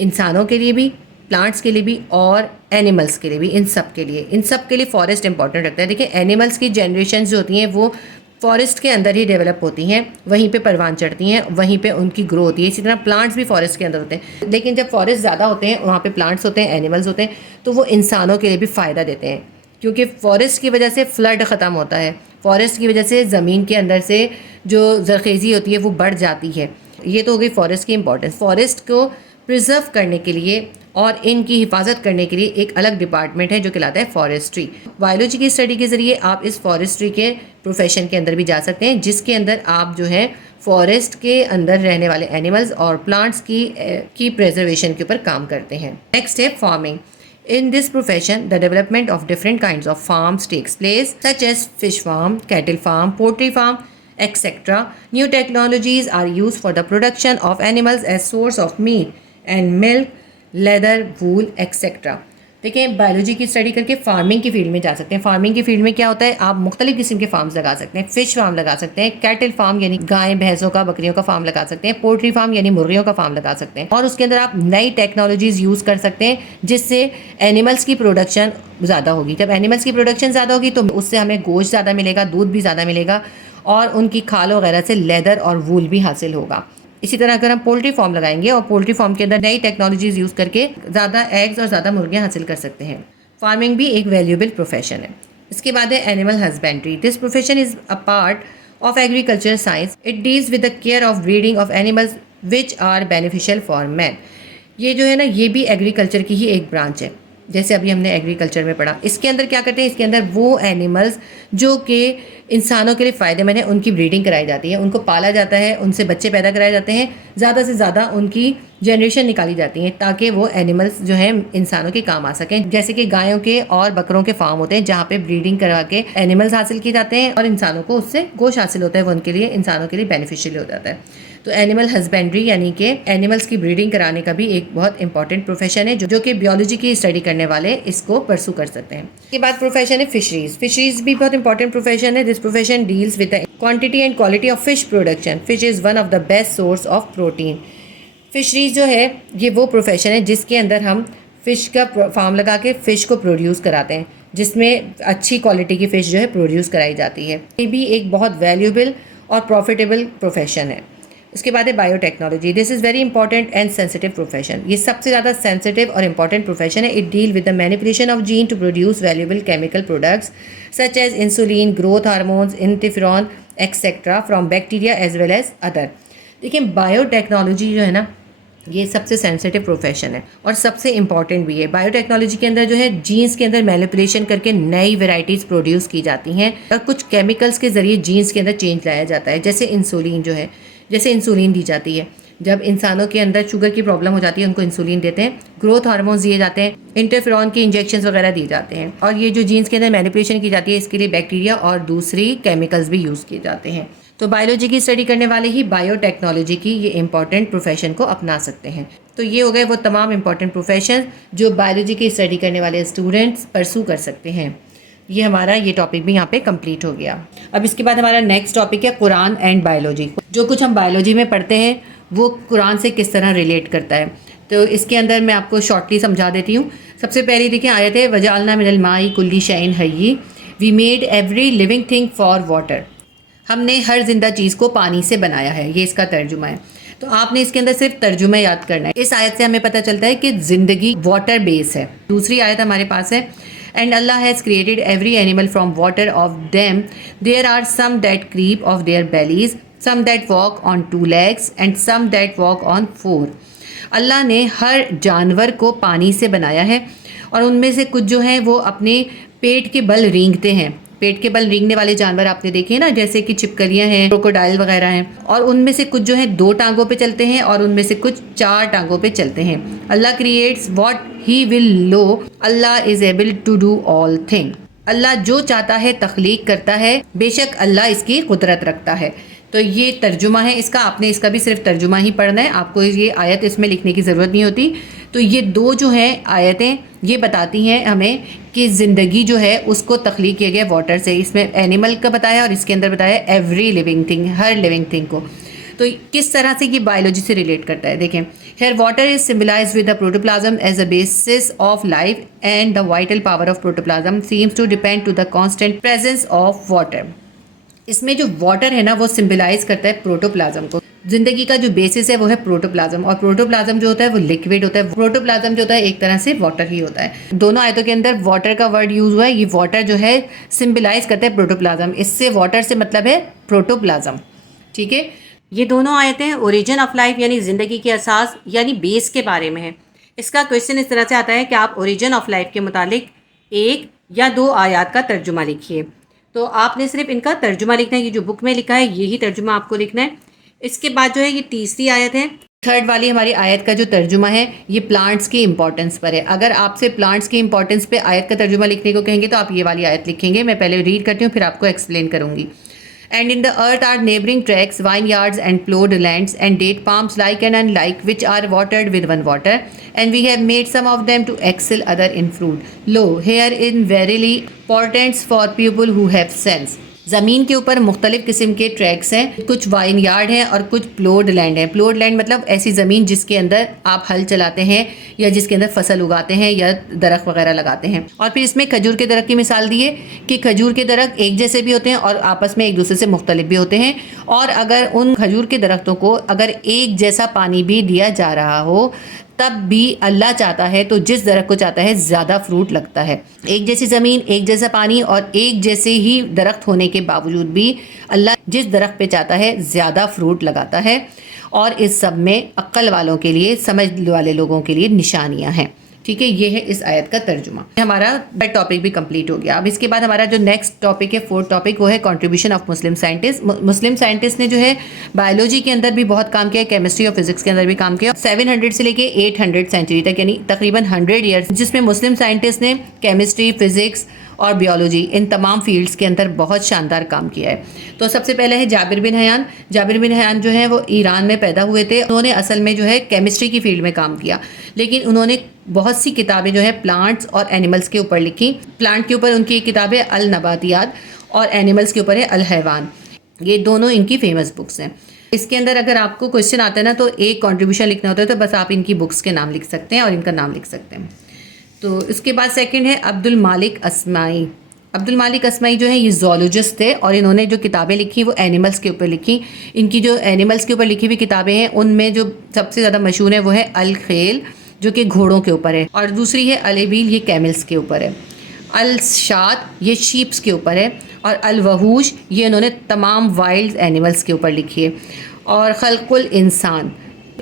इंसानों के लिए भी, प्लांट्स के लिए भी और एनिमल्स के लिए भी। इन सब के लिए फॉरेस्ट इंपॉर्टेंट रखता है। देखिए एनिमल्स की जनरेशन जो होती हैं वो फॉरेस्ट के अंदर ही डेवलप होती हैं, वहीं पे परवान चढ़ती हैं, वहीं पे उनकी ग्रो होती है। इसी तरह प्लांट्स भी फॉरेस्ट के अंदर होते हैं। लेकिन जब फॉरेस्ट ज़्यादा होते हैं, वहाँ पे प्लांट्स होते हैं, एनिमल्स होते हैं, तो वो इंसानों के लिए भी फ़ायदा देते हैं, क्योंकि फॉरेस्ट की वजह से फ्लड ख़त्म होता है। फॉरेस्ट की वजह से ज़मीन के अंदर से जो जरखेज़ी होती है वो बढ़ जाती है। ये तो हो गई फॉरेस्ट की इंपॉर्टेंस। फॉरेस्ट को प्रिजर्व करने के लिए और इनकी हिफाजत करने के लिए एक अलग डिपार्टमेंट है जो कहलाता है फॉरेस्ट्री। बायोलॉजी की स्टडी के ज़रिए आप इस फॉरेस्ट्री के प्रोफेशन के अंदर भी जा सकते हैं, जिसके अंदर आप जो है फॉरेस्ट के अंदर रहने वाले एनिमल्स और प्लांट्स की प्रेजर्वेशन के ऊपर काम करते हैं। नेक्स्ट है farming. In this profession, the development of different kinds of farms takes place, such as fish farm, cattle farm, poultry farm, etc. New technologies are used for the production of animals as source of meat and milk, leather, wool, etc. देखिए biology की study करके farming की field में जा सकते हैं। Farming की field में क्या होता है, आप मुख्तलिफ किस्म के फार्म्स लगा सकते हैं। फिश फार्म लगा सकते हैं, कैटल फार्म यानी गाय भैंसों का, बकरियों का फार्म लगा सकते हैं, पोल्ट्री फार्म यानी मुर्गियों का फार्म लगा सकते हैं, और उसके अंदर आप नई टेक्नोलॉजीज यूज़ कर सकते हैं जिससे एनिमल्स की प्रोडक्शन ज़्यादा होगी। जब एनिमल्स की प्रोडक्शन ज़्यादा होगी तो उससे हमें गोश्त ज़्यादा मिलेगा, दूध भी ज़्यादा मिलेगा और उनकी खाल वगैरह से लेदर और वूल भी हासिल होगा। इसी तरह अगर हम पोल्ट्री फार्म लगाएंगे और पोल्ट्री फार्म के अंदर नई टेक्नोलॉजीज यूज़ करके ज़्यादा एग्स और ज़्यादा मुर्गियाँ हासिल कर सकते हैं। फार्मिंग भी एक वैल्यूएबल प्रोफेशन है। इसके बाद है animal husbandry. This profession is a part of agriculture science. It deals with the care of breeding of animals which are beneficial for man. ये जो है ना, ये भी एग्रीकल्चर की ही एक ब्रांच है, जैसे अभी हमने एग्रीकल्चर में पढ़ा। इसके अंदर क्या करते हैं, इसके अंदर वो एनिमल्स जो कि इंसानों के लिए फ़ायदेमंद है उनकी ब्रीडिंग कराई जाती है, उनको पाला जाता है, उनसे बच्चे पैदा कराए जाते हैं, ज़्यादा से ज़्यादा उनकी जनरेशन निकाली जाती है ताकि वो एनिमल्स जो हैं इंसानों के काम आ सकें। जैसे कि गायों के और बकरों के फार्म होते हैं जहाँ पे ब्रीडिंग करवा के एनिमल्स हासिल किए जाते हैं और इंसानों को उससे गोश्त हासिल होता है, वो उनके लिए, इंसानों के लिए बेनिफिशियल हो जाता है। तो एनिमल हस्बेंड्री यानी कि एनिमल्स की ब्रीडिंग कराने का भी एक बहुत इंपॉर्टेंट प्रोफेशन है जो कि बियोलॉजी की स्टडी करने वाले इसको परसू कर सकते हैं। इसके बाद प्रोफेशन है फिशरीज। फिशरीज भी बहुत इंपॉर्टेंट प्रोफेशन है। This profession deals with the quantity and quality of fish production. Fish is one of the best source of protein. Fisheries जो है ये वो प्रोफेशन है जिसके अंदर हम फ़िश का फार्म लगा के फ़िश को प्रोड्यूस कराते हैं, जिसमें अच्छी क्वालिटी की फ़िश जो है प्रोड्यूस कराई जाती है। ये भी एक बहुत वैल्यूएबल और प्रॉफिटेबल प्रोफेशन है। उसके बाद है biotechnology. This is very important and sensitive profession. ये सबसे ज़्यादा सेंसिटिव और इंपॉर्टेंट प्रोफेशन है। It deal with the manipulation of gene to produce valuable chemical products such as insulin, growth hormones, interferon etcetera from bacteria as well as other. देखिए biotechnology जो है ना, ये सबसे सेंसिटिव प्रोफेशन है और सबसे इम्पॉर्टेंट भी है। बायोटेक्नोलॉजी के अंदर जो है जीन्स के अंदर मैनिपुलेशन करके नई वेराइटीज़ प्रोड्यूस की जाती हैं और कुछ केमिकल्स के ज़रिए जीन्स के अंदर चेंज लाया जाता है। जैसे इंसुलिन जो है, जैसे इंसुलिन दी जाती है जब इंसानों के अंदर शुगर की प्रॉब्लम हो जाती है, उनको इंसुलिन देते हैं। ग्रोथ हार्मोन्स दिए जाते हैं, इंटरफेरॉन के इंजेक्शंस वगैरह दिए जाते हैं। और ये जो जीन्स के अंदर मैनिपुलेशन की जाती है, इसके लिए बैक्टीरिया और दूसरी केमिकल्स भी यूज़ किए जाते हैं। तो बायोलॉजी की स्टडी करने वाले ही बायोटेक्नोलॉजी की ये इंपॉर्टेंट प्रोफेशन को अपना सकते हैं। तो ये हो गए वो तमाम इंपॉर्टेंट प्रोफेशन जो बायोलॉजी की स्टडी करने वाले स्टूडेंट्स परसू कर सकते हैं। ये हमारा ये टॉपिक भी यहाँ पे कंप्लीट हो गया। अब इसके बाद हमारा नेक्स्ट टॉपिक है कुरान एंड बायोलॉजी। जो कुछ हम बायोलॉजी में पढ़ते हैं वो कुरान से किस तरह रिलेट करता है, तो इसके अंदर मैं आपको शॉर्टली समझा देती हूँ। सबसे पहली देखिए आयत है, वजअलना मिनल माई कुल्ली शैइन हय्यी, we made every living thing for water. हमने हर जिंदा चीज़ को पानी से बनाया है, ये इसका तर्जुमा है। तो आपने इसके अंदर सिर्फ तर्जुमा याद करना है। इस आयत से हमें पता चलता है कि ज़िंदगी वाटर बेस है। दूसरी आयत हमारे पास है, and Allah has created every animal from water. Of them there are some that creep of their bellies, some that walk on 2 legs and some that walk on 4. अल्लाह ने हर जानवर को पानी से बनाया है और उनमें से कुछ जो हैं वो अपने पेट के बल रेंगते हैं। पेट के बल रेंगने वाले जानवर आपने देखे ना, जैसे कि छिपकलियाँ हैं, क्रोकोडाइल वगैरह हैं। और उनमें से कुछ जो है 2 टांगों पे चलते हैं और उनमें से कुछ 4 टांगों पे चलते हैं। Allah creates what he will lo, Allah is able to do all thing. अल्लाह जो चाहता है तख्लीक करता है, बेशक अल्लाह इसकी कुदरत रखता है। तो ये तर्जुमा है इसका, आपने इसका भी सिर्फ तर्जुमा ही पढ़ना है, आपको ये आयत इसमें लिखने की ज़रूरत नहीं होती। तो ये दो जो हैं आयतें ये बताती हैं हमें कि ज़िंदगी जो है उसको तख्लीक किया गया वाटर से। इसमें एनिमल का बताया और इसके अंदर बताया एवरी लिविंग थिंग, हर लिविंग थिंग को। तो किस तरह से ये बायोलॉजी से रिलेट करता है देखें। Here water is symbolised with the protoplasm as a basis of life and the vital power of protoplasm seems to depend to the constant presence of water. इसमें जो वाटर है ना वो सिम्बलाइज करता है प्रोटोप्लाज्म को। जिंदगी का जो बेसिस है वो है प्रोटोप्लाज्म, और प्रोटोप्लाज्म जो होता है वो लिक्विड होता है। प्रोटोप्लाज्म जो होता है एक तरह से वाटर ही होता है। दोनों आयतों के अंदर वाटर का वर्ड यूज हुआ है। ये वाटर जो है सिम्बलाइज करता है प्रोटोप्लाज्म, इससे वाटर से मतलब है प्रोटोप्लाज्म। ठीक है, ये दोनों आयतें ओरिजिन ऑफ लाइफ यानी ज़िंदगी के असास यानी बेस के बारे में है। इसका क्वेश्चन इस तरह से आता है कि आप ओरिजिन ऑफ लाइफ के मुतालिक एक या दो आयत का तर्जुमा लिखिए। तो आपने सिर्फ इनका तर्जुमा लिखना है, ये जो बुक में लिखा है यही तर्जुमा आपको लिखना है। इसके बाद जो है ये तीसरी आयत है, थर्ड वाली हमारी आयत का जो तर्जुमा है ये प्लांट्स की इंपॉर्टेंस पर है। अगर आपसे प्लांट्स की इंपॉर्टेंस पे आयत का तर्जुमा लिखने को कहेंगे तो आप ये वाली आयत लिखेंगे। मैं पहले रीड करती हूँ फिर आपको एक्सप्लेन करूँगी। And in the earth are neighboring tracts, vineyards and plowed lands, and date palms like and unlike, which are watered with one water. And we have made some of them to excel other in fruit. Lo, here in verily portents for people who have sense. ज़मीन के ऊपर मुख्तलिफ़ किस्म के tracks हैं, कुछ wine yard हैं और कुछ प्लोड लैंड हैं। प्लोड लैंड मतलब ऐसी ज़मीन जिसके अंदर आप हल चलाते हैं या जिसके अंदर फसल उगाते हैं या दरख्त वगैरह लगाते हैं। और फिर इसमें खजूर के दरख्त की मिसाल दी है कि खजूर के दरख्त एक जैसे भी होते हैं और आपस में एक दूसरे से मुख्तलिफ भी होते हैं। और अगर उन खजूर के दरख्तों को अगर एक जैसा पानी भी दिया जा रहा हो तब भी अल्लाह चाहता है तो जिस दरख्त को चाहता है ज़्यादा फ्रूट लगता है। एक जैसी ज़मीन, एक जैसा पानी और एक जैसे ही दरख्त होने के बावजूद भी अल्लाह जिस दरख्त पे चाहता है ज़्यादा फ्रूट लगाता है। और इस सब में अक्ल वालों के लिए, समझ वाले लोगों के लिए निशानियाँ हैं। ठीक है, ये है इस आयत का तर्जुमा। हमारा टॉपिक भी कंप्लीट हो गया। अब इसके बाद हमारा जो नेक्स्ट टॉपिक है, फोर्थ टॉपिक, वो है contribution of Muslim scientist. Muslim scientist ने जो है बायोलॉजी के अंदर भी बहुत काम किया, केमिस्ट्री और फिजिक्स के अंदर भी काम किया। 700 से लेके 800 सेंचुरी तक यानी तकरीबन 100 ईयर्स जिसमें मुस्लिम साइंटिस्ट ने केमिस्ट्री, फिजिक्स और बियोलॉजी इन तमाम फील्ड्स के अंदर बहुत शानदार काम किया है। तो सबसे पहले है Jabir bin Hayyan. Jabir bin Hayyan जो है वो ईरान में पैदा हुए थे। उन्होंने असल में जो है केमिस्ट्री की फील्ड में काम किया, लेकिन उन्होंने बहुत सी किताबें जो है प्लांट्स और एनिमल्स के ऊपर लिखी। प्लांट के ऊपर उनकी एक किताब है अल नबातियात और एनिमल्स के ऊपर है अल हैवान। ये दोनों इनकी फेमस बुक्स हैं। इसके अंदर अगर आपको क्वेश्चन आता है ना तो एक कंट्रीब्यूशन लिखना होता है तो बस आप इनकी बुक्स के नाम लिख सकते हैं और इनका नाम लिख सकते हैं। तो इसके बाद सेकंड है अब्दुल मालिक अस्माई। अब्दुल मालिक अस्माई जो है ये जोलॉजिस्ट थे और इन्होंने जो किताबें लिखी वो एनिमल्स के ऊपर लिखी। इनकी जो एनिमल्स के ऊपर लिखी हुई किताबें हैं उनमें जो सबसे ज़्यादा मशहूर है वो है अल खेल जो कि घोड़ों के ऊपर है, और दूसरी है अल एबील, ये कैमल्स के ऊपर है। अल शाद ये शीप्स के ऊपर है, और अल वहूश ये इन्होंने तमाम वाइल्ड एनिमल्स के ऊपर लिखी है। और खल्कुल इंसान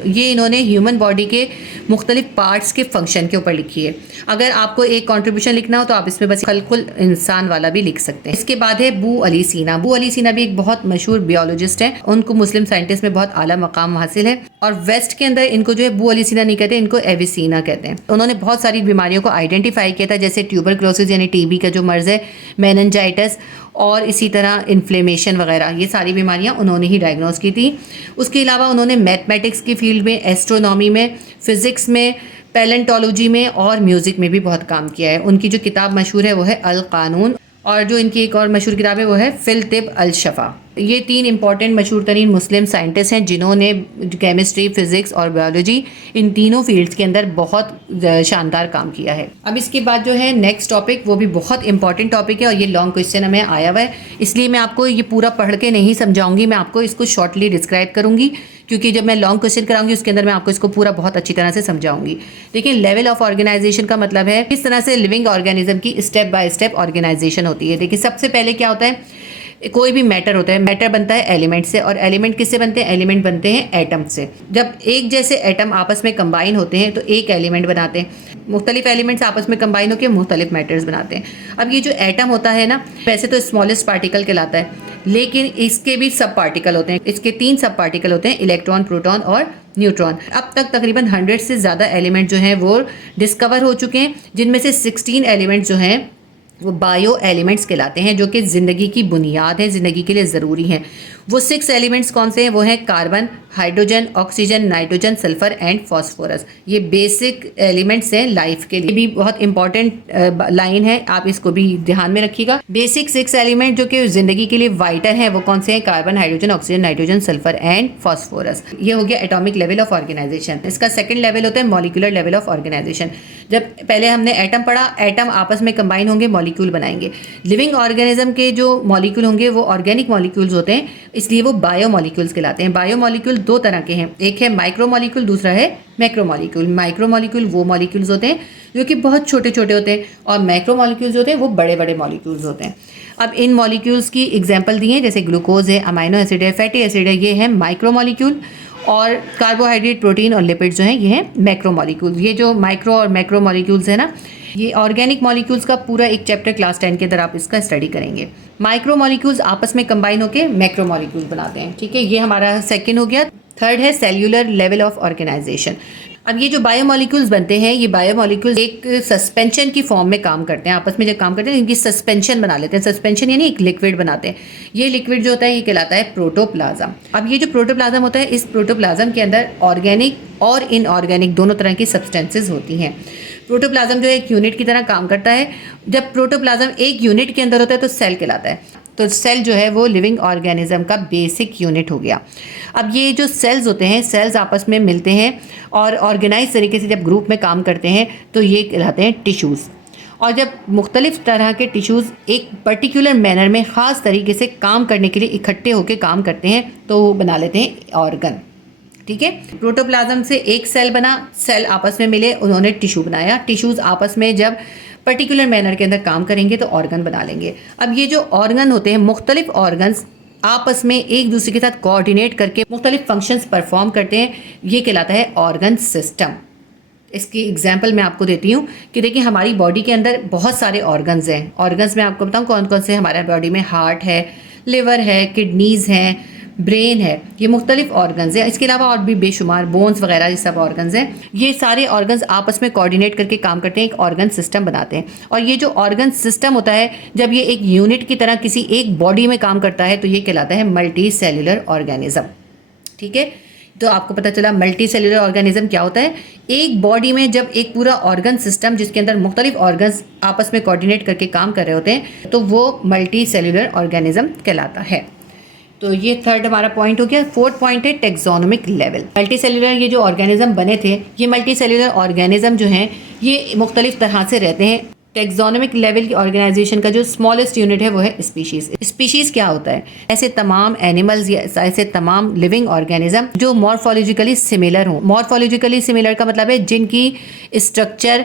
ये इन्होंने ह्यूमन बॉडी के मुख्तलिफ पार्ट्स के फंक्शन के ऊपर लिखी है। अगर आपको एक कंट्रीब्यूशन लिखना हो तो आप इसमें बस खल्कुल इंसान वाला भी लिख सकते हैं। इसके बाद है बू अली सीना। बू अली सीना भी एक बहुत मशहूर बियोलॉजिस्ट है, उनको मुस्लिम साइंटिस्ट में बहुत आला मकाम हासिल है। और वेस्ट के अंदर इनको जो है बू अली सीना नहीं कहते, इनको एविसीना कहते हैं। उन्होंने बहुत सारी बीमारियों को आइडेंटिफाई किया था, जैसे ट्यूबरक्लोसिस यानी टीबी का जो मर्ज़ है, मेनिंजाइटिस और इसी तरह इन्फ्लेमेशन वगैरह, ये सारी बीमारियां उन्होंने ही डायग्नोस की थी। उसके अलावा उन्होंने मैथमेटिक्स की फील्ड में, एस्ट्रोनॉमी में, फ़िज़िक्स में, पैलेंटोलॉजी में और म्यूज़िक में भी बहुत काम किया है। उनकी जो किताब मशहूर है वो है अल कानून, और जो इनकी एक और मशहूर किताब है वो है फिल तिब अल शफ़ा। ये तीन इंपॉर्टेंट मशहूर तरीन मुस्लिम साइंटिस्ट हैं जिन्होंने केमिस्ट्री, फिज़िक्स और बायोलॉजी इन तीनों फील्ड्स के अंदर बहुत शानदार काम किया है। अब इसके बाद जो है नेक्स्ट टॉपिक, वो भी बहुत इंपॉर्टेंट टॉपिक है और ये लॉन्ग क्वेश्चन हमें आया हुआ है, इसलिए मैं आपको ये पूरा पढ़ के नहीं समझाऊंगी, मैं आपको इसको शॉर्टली डिस्क्राइब करूंगी, क्योंकि जब मैं लॉन्ग क्वेश्चन कराऊंगी उसके अंदर मैं आपको इसको पूरा बहुत अच्छी तरह से समझाऊंगी। देखिए, लेवल ऑफ ऑर्गेनाइजेशन का मतलब है किस तरह से लिविंग ऑर्गेनिज्म की स्टेप बाय स्टेप ऑर्गेनाइजेशन होती है। देखिए, सबसे पहले क्या होता है, कोई भी मैटर होता है, मैटर बनता है एलिमेंट से, और एलिमेंट किससे बनते हैं, एलिमेंट बनते हैं एटम से। जब एक जैसे एटम आपस में कंबाइन होते हैं तो एक एलिमेंट बनाते हैं। मुख्तलिफ एलिमेंट्स आपस में कंबाइन होकर मुख्तलिफ मैटर्स बनाते हैं। अब ये जो एटम होता है ना, वैसे तो स्मॉलेस्ट पार्टिकल कहलाता है, लेकिन इसके भी सब पार्टिकल होते हैं। इसके 3 सब पार्टिकल होते हैं, इलेक्ट्रॉन, प्रोटॉन और न्यूट्रॉन। अब तक तकरीबन 100 से ज़्यादा एलिमेंट जो हैं वो डिस्कवर हो चुके हैं, जिनमें से 16 एलिमेंट जो हैं वो बायो एलिमेंट्स कहलाते हैं, जो कि ज़िंदगी की बुनियाद है, ज़िंदगी के लिए ज़रूरी हैं। वो 6 एलिमेंट्स कौन से हैं? वो हैं carbon, hydrogen, oxygen, nitrogen, sulphur and phosphorus. ये बेसिक एलिमेंट्स हैं लाइफ के लिए। ये भी बहुत इंपॉर्टेंट लाइन है, आप इसको भी ध्यान में रखिएगा। बेसिक 6 एलिमेंट जो कि ज़िंदगी के लिए वाइटल हैं वो कौन से हैं? Carbon, hydrogen, oxygen, nitrogen, sulphur and phosphorus. ये हो गया एटॉमिक लेवल ऑफ ऑर्गेनाइजेशन। इसका सेकंड लेवल होता है मॉलिक्यूलर लेवल ऑफ ऑर्गेनाइजेशन। जब पहले हमने एटम पढ़ा, एटम आपस में कंबाइन होंगे, मॉलिक्यूल बनाएंगे। लिविंग ऑर्गेनिज्म के जो मॉलिक्यूल होंगे वो ऑर्गेनिक मॉलिक्यूल्स होते हैं, इसलिए वो बायो मॉलिक्यूल्स कहलाते हैं। बायो मॉलिक्यूल 2 तरह के हैं, एक है माइक्रो मॉलिक्यूल, दूसरा है मैक्रो मॉलिक्यूल। माइक्रो मॉलिक्यूल वो मॉलिक्यूल्स होते हैं जो कि बहुत छोटे छोटे होते हैं, और मैक्रो मॉलिक्यूल्स होते हैं वो बड़े बड़े मॉलिक्यूल्स होते हैं। अब इन मॉलिक्यूल्स की एग्जाम्पल दी है, जैसे ग्लूकोज है, अमाइनो एसिड है, फैटी एसिड है, ये है माइक्रो मॉलिक्यूल। और कार्बोहाइड्रेट, प्रोटीन और लिपिड जो हैं ये हैं मैक्रो मॉलिक्यूल्स। ये जो माइक्रो और मैक्रो मॉलिक्यूल्स है ना, ये ऑर्गेनिक मॉलिक्यूल्स का पूरा एक चैप्टर क्लास 10 के अंदर आप इसका स्टडी करेंगे। माइक्रो मॉलिक्यूल्स आपस में कंबाइन होकर मैक्रो मॉलिक्यूल बनाते हैं, ठीक है। ये हमारा सेकंड हो गया। थर्ड है सेल्यूलर लेवल ऑफ ऑर्गेनाइजेशन। अब ये जो बायोमॉलिक्यूल्स बनते हैं, ये बायोमॉलिक्यूल्स एक सस्पेंशन की फॉर्म में काम करते हैं, आपस में जब काम करते हैं इनकी सस्पेंशन बना लेते हैं। सस्पेंशन यानी एक लिक्विड बनाते हैं। ये लिक्विड जो होता है ये कहलाता है प्रोटोप्लाज्म। अब ये जो प्रोटोप्लाज्म होता है, इस प्रोटोप्लाज्म के अंदर ऑर्गेनिक और इनऑर्गेनिक दोनों तरह की सब्सटेंसेज होती हैं। प्रोटोप्लाज्म जो एक यूनिट की तरह काम करता है। जब प्रोटोप्लाज्म एक यूनिट के अंदर होता है तो सेल कहलाता है। तो सेल जो है वो लिविंग ऑर्गेनिज्म का बेसिक यूनिट हो गया। अब ये जो सेल्स होते हैं, सेल्स आपस में मिलते हैं और ऑर्गेनाइज तरीके से जब ग्रुप में काम करते हैं तो ये कहलाते हैं टिश्यूज़। और जब मुख्तलिफ तरह के टिश्यूज़ एक पर्टिकुलर मैनर में ख़ास तरीके से काम करने के लिए इकट्ठे होकर काम करते हैं तो वो बना लेते हैं ऑर्गन, ठीक है। प्रोटोप्लाज्म से एक सेल बना, सेल आपस में मिले, उन्होंने टिश्यू बनाया। टिश्यूज़ आपस में जब पर्टिकुलर मैनर के अंदर काम करेंगे तो ऑर्गन बना लेंगे। अब ये जो ऑर्गन होते हैं, मुख्तलिफ ऑर्गन्स आपस में एक दूसरे के साथ कोऑर्डिनेट करके मुख्तलिफ फंक्शंस परफॉर्म करते हैं, ये कहलाता है ऑर्गन सिस्टम। इसकी एग्जाम्पल मैं आपको देती हूँ कि देखिए हमारी बॉडी के अंदर बहुत सारे ऑर्गन्स हैं। ऑर्गन्स में आपको बताऊँ कौन कौन से हमारे बॉडी में? हार्ट है, लिवर है, किडनीज़ हैं, ब्रेन है, ये मुख्तलिफ ऑर्गन्स हैं। इसके अलावा और भी बेशुमार बोन्स वगैरह ये सब ऑर्गन्स हैं। ये सारे ऑर्गन्स आपस में कोऑर्डिनेट करके काम करते हैं, एक ऑर्गन सिस्टम बनाते हैं। और ये जो ऑर्गन सिस्टम होता है, जब ये एक यूनिट की तरह किसी एक बॉडी में काम करता है तो ये कहलाता है मल्टी सेल्यूलर ऑर्गेनिज्म, ठीक है। तो आपको पता चला मल्टी सेल्यूलर ऑर्गेनिज्म क्या होता है। एक बॉडी में जब एक पूरा ऑर्गन सिस्टम जिसके अंदर मुख्तलिफ ऑर्गन्स आपस में कोऑर्डिनेट करके काम कर रहे होते हैं तो वो मल्टी सेल्यूलर ऑर्गेनिज्म कहलाता है। तो ये थर्ड हमारा पॉइंट हो गया। फोर्थ पॉइंट है टेक्सोनोमिक लेवल। मल्टी सेल्यूलर ये जो ऑर्गेनिज्म बने थे, ये मल्टी सेल्यूलर ऑर्गेनिज्म जो हैं ये मुख्तलिफ तरह से रहते हैं। टेक्सोनोमिक लेवल की ऑर्गेनाइजेशन का जो स्मॉलेस्ट यूनिट है वो है स्पीशीज़। स्पीशीज़ क्या होता है? ऐसे तमाम एनिमल्स या ऐसे तमाम लिविंग ऑर्गेनिज्म जो मॉर्फोलॉजिकली सिमिलर हों। मॉर्फोलॉजिकली सिमिलर का मतलब है जिनकी स्ट्रक्चर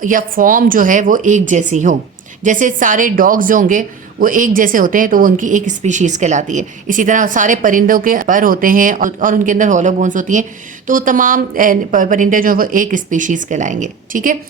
या फॉर्म जो है वो एक जैसी हो। जैसे सारे डॉग्स जो होंगे वो एक जैसे होते हैं तो वो उनकी एक स्पीशीज़ कहलाती है। इसी तरह सारे परिंदों के पर होते हैं और उनके अंदर हॉलो बोन्स होती हैं, तो तमाम परिंदे जो है वो एक स्पीशीज़ कहलाएंगे, ठीक है।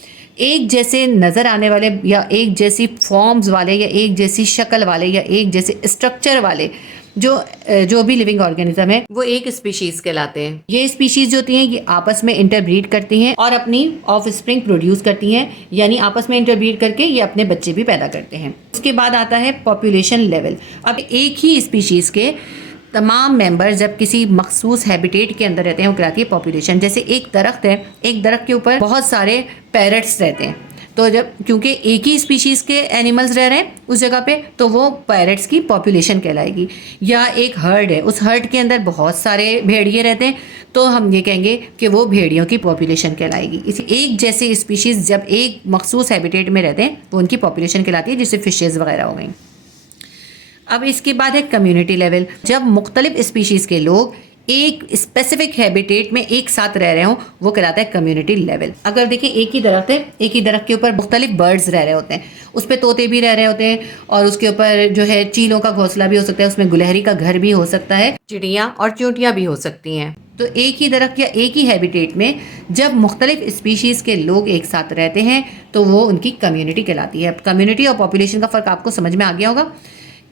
एक जैसे नज़र आने वाले या एक जैसी फॉर्म्स वाले या एक जैसी शक्ल वाले या एक जैसे स्ट्रक्चर वाले जो भी लिविंग ऑर्गेनिज्म है वो एक स्पीशीज कहलाते हैं। ये स्पीशीज जो होती हैं ये आपस में इंटरब्रीड करती हैं और अपनी ऑफस्प्रिंग प्रोड्यूस करती हैं, यानी आपस में इंटरब्रीड करके ये अपने बच्चे भी पैदा करते हैं। उसके बाद आता है पॉपुलेशन लेवल। अब एक ही स्पीशीज के तमाम मेंबर्स जब किसी मखसूस हैबिटेट के अंदर रहते हैं वो कहलाती है पॉपुलेशन। जैसे एक दरख्त है, एक दरख्त के ऊपर बहुत सारे पैरट्स रहते हैं, तो जब क्योंकि एक ही स्पीशीज़ के एनिमल्स रह रहे हैं उस जगह पे तो वो पैरट्स की पॉपुलेशन कहलाएगी। या एक हर्ड है, उस हर्ड के अंदर बहुत सारे भेड़िए रहते हैं तो हम ये कहेंगे कि वो भेड़ियों की पॉपुलेशन कहलाएगी। इसी एक जैसे स्पीशीज़ जब एक मखसूस हैबिटेट में रहते हैं वो उनकी पॉपुलेशन कहलाती है, जिससे फिशेज़ वगैरह हो गई। अब इसके बाद है कम्युनिटी लेवल। जब मुख्तलिफ स्पीशीज़ के लोग एक स्पेसिफिक हैबिटेट में एक साथ रह रहे हों वो कहलाता है कम्युनिटी लेवल। अगर देखिए एक ही दरख्त है, एक ही दरख्त के ऊपर मुख्तलिफ बर्ड्स रह रहे होते हैं, उस पर तोते भी रह रहे होते हैं और उसके ऊपर जो है चीलों का घोंसला भी हो सकता है, उसमें गुलहरी का घर भी हो सकता है, चिड़ियाँ और चींटियाँ भी हो सकती हैं। तो एक ही दरख्त या एक ही हैबिटेट में जब मुख्तलिफ स्पीशीज़ के लोग एक साथ रहते हैं तो वो उनकी कम्युनिटी कहलाती है। कम्युनिटी और पॉपुलेशन का फ़र्क आपको समझ में आ गया होगा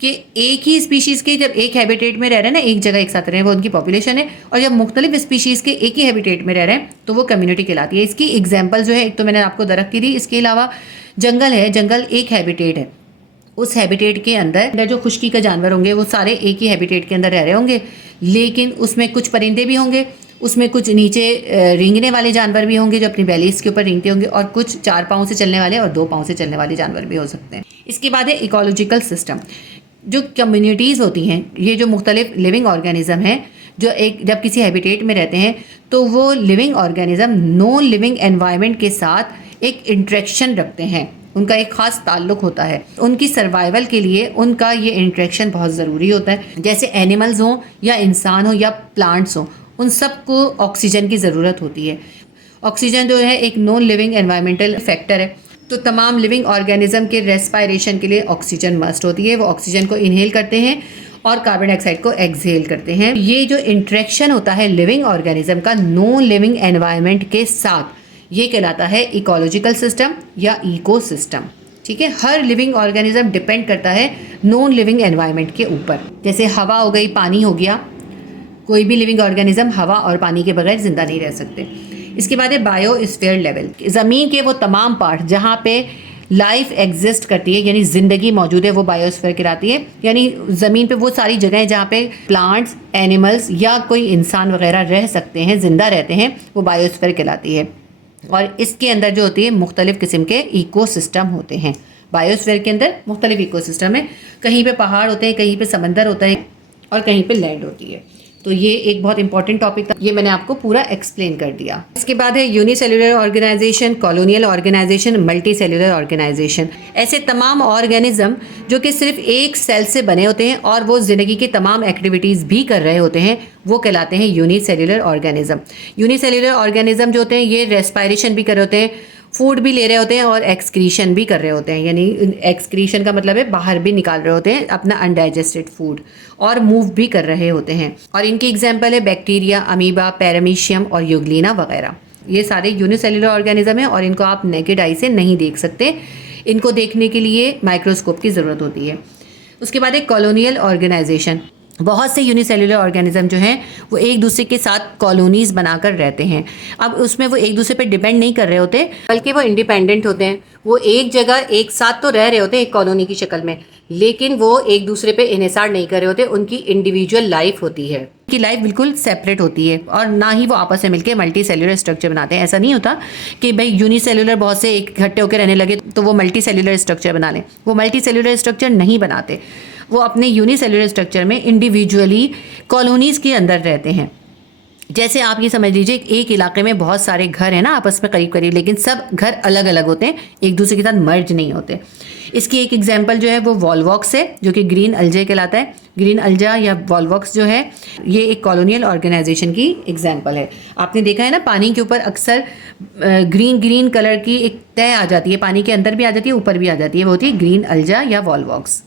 कि एक ही स्पीशीज़ के जब एक हैबिटेट में रह रहे हैं ना, एक जगह एक साथ रह रहे हैं, वो उनकी पॉपुलेशन है। और जब मुख्तलिफ स्पीशीज़ के एक ही हैबिटेट में रह रहे हैं तो वो कम्युनिटी कहलाती है। इसकी एग्जाम्पल जो है, एक तो मैंने आपको दरख्त की दी, इसके अलावा जंगल है। जंगल एक हैबिटेट है, उस हैबिटेट के अंदर जो खुश्की का जानवर होंगे वो सारे एक ही हैबिटेट के अंदर रह रहे होंगे, लेकिन उसमें कुछ परिंदे भी होंगे, उसमें कुछ नीचे रेंगने वाले जानवर भी होंगे जो अपनी बेलीज के ऊपर रेंगते होंगे, और कुछ 4 पाँव से चलने वाले और 2 पाँव से चलने वाले जानवर भी हो सकते हैं। इसके बाद है इकोलॉजिकल सिस्टम। जो कम्युनिटीज़ होती हैं, ये जो मुख्तलिफ लिविंग ऑर्गेनिज्म हैं जो एक जब किसी हैबिटेट में रहते हैं तो वो living organism non living environment के साथ एक इंटरेक्शन रखते हैं, उनका एक ख़ास ताल्लुक़ होता है। उनकी सर्वाइवल के लिए उनका ये इंटरेक्शन बहुत ज़रूरी होता है। जैसे एनिमल्स हों या इंसान हो या प्लांट्स हों, उन सबको ऑक्सीजन की ज़रूरत होती है। ऑक्सीजन जो है एक नॉन लिविंग एनवायरमेंटल फैक्टर है, तो तमाम लिविंग ऑर्गेनिज्म के रेस्पायरेशन के लिए ऑक्सीजन मस्ट होती है। वो ऑक्सीजन को इनहेल करते हैं और कार्बन डाइऑक्साइड को एक्सहेल करते हैं। ये जो इंटरेक्शन होता है लिविंग ऑर्गेनिज्म का नॉन लिविंग एनवायरनमेंट के साथ, ये कहलाता है इकोलॉजिकल सिस्टम या इकोसिस्टम। ठीक है, हर लिविंग ऑर्गेनिज्म डिपेंड करता है नॉन लिविंग एनवायरनमेंट के ऊपर। जैसे हवा हो गई, पानी हो गया, कोई भी लिविंग ऑर्गेनिज्म हवा और पानी के बगैर जिंदा नहीं रह सकते। इसके बाद है बायोस्फीयर लेवल। ज़मीन के वो तमाम पार्ट जहाँ पे लाइफ एग्जिस्ट करती है, यानी ज़िंदगी मौजूद है, वो बायोस्फीयर कहलाती है। यानी ज़मीन पे वो सारी जगहें जहाँ पे प्लांट्स, एनिमल्स या कोई इंसान वगैरह रह सकते हैं, ज़िंदा रहते हैं, वो बायोस्फीयर कहलाती है। और इसके अंदर जो होती है मुख्तलिफ़ किस्म के इकोसिस्टम होते हैं। बायोस्फीयर के अंदर मुख्तलिफ इकोसिस्टम है, कहीं पे पहाड़ होते हैं, कहीं पे समंदर होता है और कहीं पे लैंड होती है। तो ये एक बहुत इंपॉर्टेंट टॉपिक था, ये मैंने आपको पूरा एक्सप्लेन कर दिया। इसके बाद है unicellular organisation, colonial organisation, multi cellular organisation. ऐसे तमाम ऑर्गेनिज्म जो कि सिर्फ एक सेल से बने होते हैं और वो ज़िंदगी की तमाम एक्टिविटीज़ भी कर रहे होते हैं, वो कहलाते हैं यूनिसेल्युलर ऑर्गेनिज्म। यूनिसेल्युलर ऑर्गेनिज्म जो होते हैं ये रेस्पायरेशन भी कर रहे होते हैं, फूड भी ले रहे होते हैं और एक्सक्रीशन भी कर रहे होते हैं। यानी एक्सक्रीशन का मतलब है बाहर भी निकाल रहे होते हैं अपना अनडाइजेस्टेड फूड, और मूव भी कर रहे होते हैं। और इनकी एग्जांपल है बैक्टीरिया, अमीबा, पैरामीशियम और यूग्लिना वगैरह। ये सारे यूनिसेल्युलर ऑर्गेनिज्म हैं और इनको आप नेकेड आई से नहीं देख सकते, इनको देखने के लिए माइक्रोस्कोप की ज़रूरत होती है। उसके बाद एक कॉलोनियल ऑर्गेनाइजेशन। बहुत से यूनिसेल्युलर ऑर्गेनिज्म जो हैं वो एक दूसरे के साथ कॉलोनीज़ बनाकर रहते हैं। अब उसमें वो एक दूसरे पे डिपेंड नहीं कर रहे होते, बल्कि वो इंडिपेंडेंट होते हैं। वो एक जगह एक साथ तो रह रहे होते हैं एक कॉलोनी की शक्ल में, लेकिन वो एक दूसरे पे इन्हिसार नहीं कर रहे होते। उनकी इंडिविजुअल लाइफ होती है, उनकी लाइफ बिल्कुल सेपरेट होती है, और ना ही वो आपस में मिलकर मल्टी सेल्युलर स्ट्रक्चर बनाते हैं। ऐसा नहीं होता कि भाई यूनिसेल्युलर बहुत से इकट्ठे होकर रहने लगे तो वो मल्टी सेल्युलर स्ट्रक्चर बना लें। वो मल्टी सेल्युलर स्ट्रक्चर नहीं बनाते, वो अपने यूनिसेल्युलर स्ट्रक्चर में इंडिविजुअली कॉलोनीज़ के अंदर रहते हैं। जैसे आप ये समझ लीजिए एक इलाके में बहुत सारे घर हैं ना आपस में करीब करीब, लेकिन सब घर अलग अलग होते हैं, एक दूसरे के साथ मर्ज नहीं होते। इसकी एक एग्जांपल जो है वो वॉलवॉक्स है, जो कि ग्रीन अल्जे कहलाता है। ग्रीन अल्जा या वॉलवॉक्स जो है ये एक कॉलोनियल ऑर्गेनाइजेशन की एग्जांपल है। आपने देखा है ना पानी के ऊपर अक्सर ग्रीन कलर की एक तह आ जाती है, पानी के अंदर भी आ जाती है, ऊपर भी आ जाती है, वो होती है ग्रीन अल्जा या वॉलवॉक्स।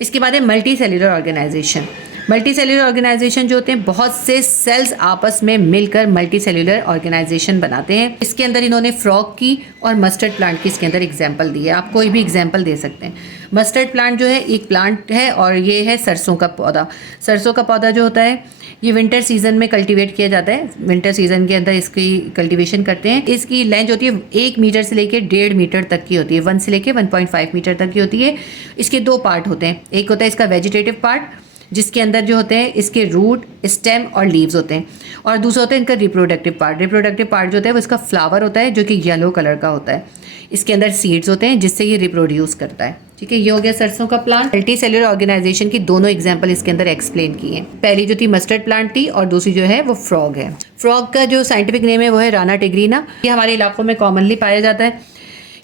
इसके बाद है multi cellular organisation. Multi cellular organisation जो होते हैं बहुत से सेल्स आपस में मिलकर मल्टी सेल्युलर ऑर्गेनाइजेशन बनाते हैं। इसके अंदर इन्होंने फ्रॉग की और मस्टर्ड प्लांट की इसके अंदर एग्जांपल दी है। आप कोई भी एग्जांपल दे सकते हैं। मस्टर्ड प्लांट जो है एक प्लांट है और ये है सरसों का पौधा। सरसों का पौधा जो होता है ये विंटर सीजन में कल्टीवेट किया जाता है। विंटर सीजन के अंदर इसकी कल्टीवेशन करते हैं। इसकी लेंथ होती है 1 मीटर से लेकर 1.5 मीटर तक की होती है, 1 से लेकर 1.5 मीटर तक की होती है। इसके 2 पार्ट होते हैं, एक होता है इसका वेजिटेटिव पार्ट जिसके अंदर जो होते हैं इसके रूट, स्टेम और लीव्स होते हैं, और दूसरा होता है इनका रिप्रोडक्टिव पार्ट। रिप्रोडक्टिव पार्ट जो होता है वो इसका फ्लावर होता है जो कि येलो कलर का होता है। इसके अंदर सीड्स होते हैं जिससे ये रिप्रोड्यूस करता है। ठीक है, ये हो गया सरसों का प्लांट। मल्टी सेल्युलर ऑर्गेनाइजेशन की दोनों एग्जांपल इसके अंदर एक्सप्लेन की हैं। पहली जो थी मस्टर्ड प्लांट थी और दूसरी जो है वो फ्रॉग है। फ्रॉग का जो साइंटिफिक नेम है वो है राना टिग्रीना। ये हमारे इलाकों में कॉमनली पाया जाता है।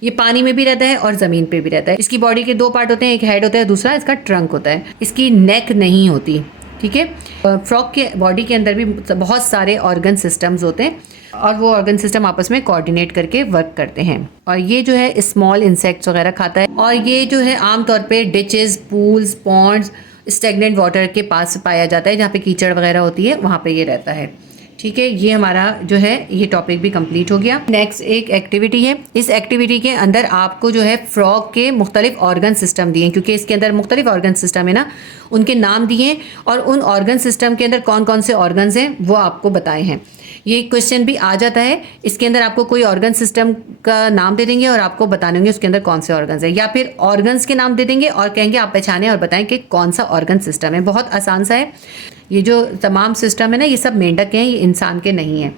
ये पानी में भी रहता है और ज़मीन पे भी रहता है। इसकी बॉडी के 2 पार्ट होते हैं, एक हेड होता है, दूसरा इसका ट्रंक होता है। इसकी नेक नहीं होती। ठीक है, फ्रॉग के बॉडी के अंदर भी बहुत सारे ऑर्गन सिस्टम्स होते हैं और वो ऑर्गन सिस्टम आपस में कोऑर्डिनेट करके वर्क करते हैं। और ये जो है स्मॉल इंसेक्ट्स वगैरह खाता है, और ये जो है आमतौर पे ditches, pools, ponds, stagnant water के पास पाया जाता है, जहाँ पे कीचड़ वगैरह होती है वहाँ पे ये रहता है। ठीक है, ये हमारा जो है ये टॉपिक भी कंप्लीट हो गया। नेक्स्ट एक एक्टिविटी है। इस एक्टिविटी के अंदर आपको जो है फ्रॉग के मुख्तलिफ ऑर्गन सिस्टम दिए हैं, क्योंकि इसके अंदर मुख्तलिफ ऑर्गन सिस्टम है ना, उनके नाम दिए हैं और उन ऑर्गन सिस्टम के अंदर कौन कौन से ऑर्गन्स हैं वो आपको बताए हैं। ये क्वेश्चन भी आ जाता है, इसके अंदर आपको कोई ऑर्गन सिस्टम का नाम दे देंगे और आपको बताने होंगे उसके अंदर कौन से ऑर्गन्स है, या फिर ऑर्गन्स के नाम दे देंगे और कहेंगे आप पहचानें और बताएं कि कौन सा ऑर्गन सिस्टम है। बहुत आसान सा है। ये जो तमाम सिस्टम है ना, ये सब मेंढक के हैं, ये इंसान के नहीं है।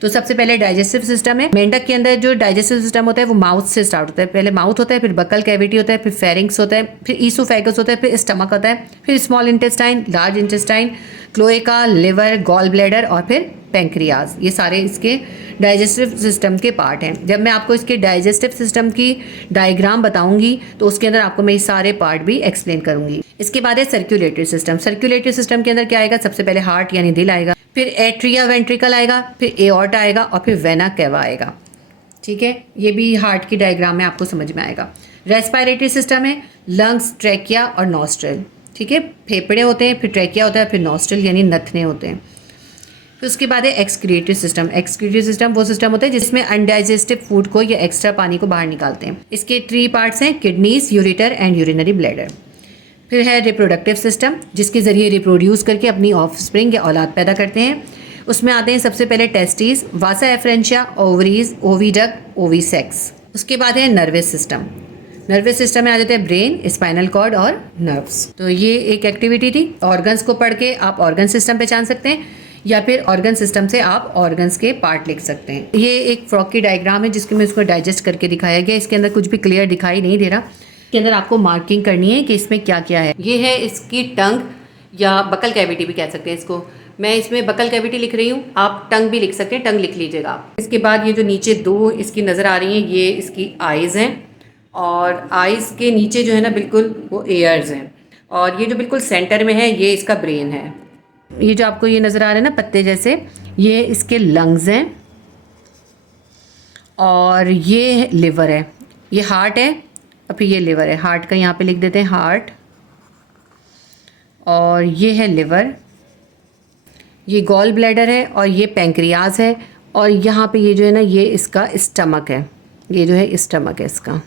तो सबसे पहले डाइजेस्टिव सिस्टम है। मेंढक के अंदर जो डाइजेस्टिव सिस्टम होता है वो माउथ से स्टार्ट होता है। पहले माउथ होता है, फिर बकल कैविटी होता है, फिर फेरिंग्स होता है, फिर ईसोफेगस होता है, फिर स्टमक होता है, फिर small intestine, large intestine, cloaca, liver, gall bladder और फिर पैंक्रियाज। ये सारे इसके डाइजेस्टिव सिस्टम के पार्ट हैं। जब मैं आपको इसके डाइजेस्टिव सिस्टम की डायग्राम बताऊंगी तो उसके अंदर आपको मैं ये सारे पार्ट भी एक्सप्लेन करूंगी। इसके बाद है सर्कुलेटरी सिस्टम। सर्कुलेटरी सिस्टम के अंदर क्या आएगा? सबसे पहले हार्ट यानी दिल आएगा, फिर एट्रिया वेंट्रिकल आएगा, फिर एओर्टा आएगा और फिर वेना केवा आएगा। ठीक है, ये भी हार्ट की डायग्राम में आपको समझ में आएगा। रेस्पिरेटरी सिस्टम है लंग्स, ट्रैकिया और नॉस्ट्रल। ठीक है, फेफड़े होते हैं, फिर ट्रैकिया होता है, फिर नॉस्ट्रल यानी नथने होते हैं। फिर उसके बाद है एक्सक्रीटरी सिस्टम। एक्सक्रीटरी सिस्टम वो सिस्टम होता है जिसमें अनडाइजेस्टिव फूड को या एक्स्ट्रा पानी को बाहर निकालते हैं। इसके 3 पार्ट्स हैं, kidneys, ureter and urinary bladder. फिर है रिप्रोडक्टिव सिस्टम, जिसके ज़रिए रिप्रोड्यूस करके अपनी ऑफस्प्रिंग या औलाद पैदा करते हैं। उसमें आते हैं सबसे पहले टेस्टिस, वासा एफ्रेंशिया, ओवरीज, ओविडक्ट, ओवीसेक्स। उसके बाद है नर्वस सिस्टम। नर्वस सिस्टम में आ जाते हैं ब्रेन, स्पाइनल कॉर्ड और नर्व्स। तो ये एक एक्टिविटी थी। ऑर्गन्स को पढ़ के आप ऑर्गन सिस्टम पहचान सकते हैं या फिर ऑर्गन सिस्टम से आप ऑर्गन्स के पार्ट लिख सकते हैं। ये एक फ्रॉग की डायग्राम है जिसके में इसको डाइजेस्ट करके दिखाया गया। इसके अंदर कुछ भी क्लियर दिखाई नहीं दे रहा। इसके अंदर आपको मार्किंग करनी है कि इसमें क्या क्या है। ये है इसकी टंग या बकल कैविटी भी कह सकते हैं इसको। मैं इसमें बकल कैविटी लिख रही हूँ, आप टंग भी लिख सकते हैं, टंग लिख लीजिएगा आप। इसके बाद ये जो नीचे 2 इसकी नज़र आ रही हैं, ये इसकी आइज़ हैं और आइज़ के नीचे जो है ना बिल्कुल वो एयर्स हैं, और ये जो बिल्कुल सेंटर में है ये इसका ब्रेन है। ये जो आपको ये नज़र आ रहे हैं ना पत्ते जैसे, ये इसके लंग्स हैं और ये लिवर है। ये हार्ट है और फिर ये लिवर है। हार्ट का यहाँ पे लिख देते हैं हार्ट, और ये है लिवर, ये गॉल ब्लैडर है और ये पैंक्रियाज है, और यहाँ पे ये जो है ना ये इसका स्टमक है। ये जो है स्टमक है इसका।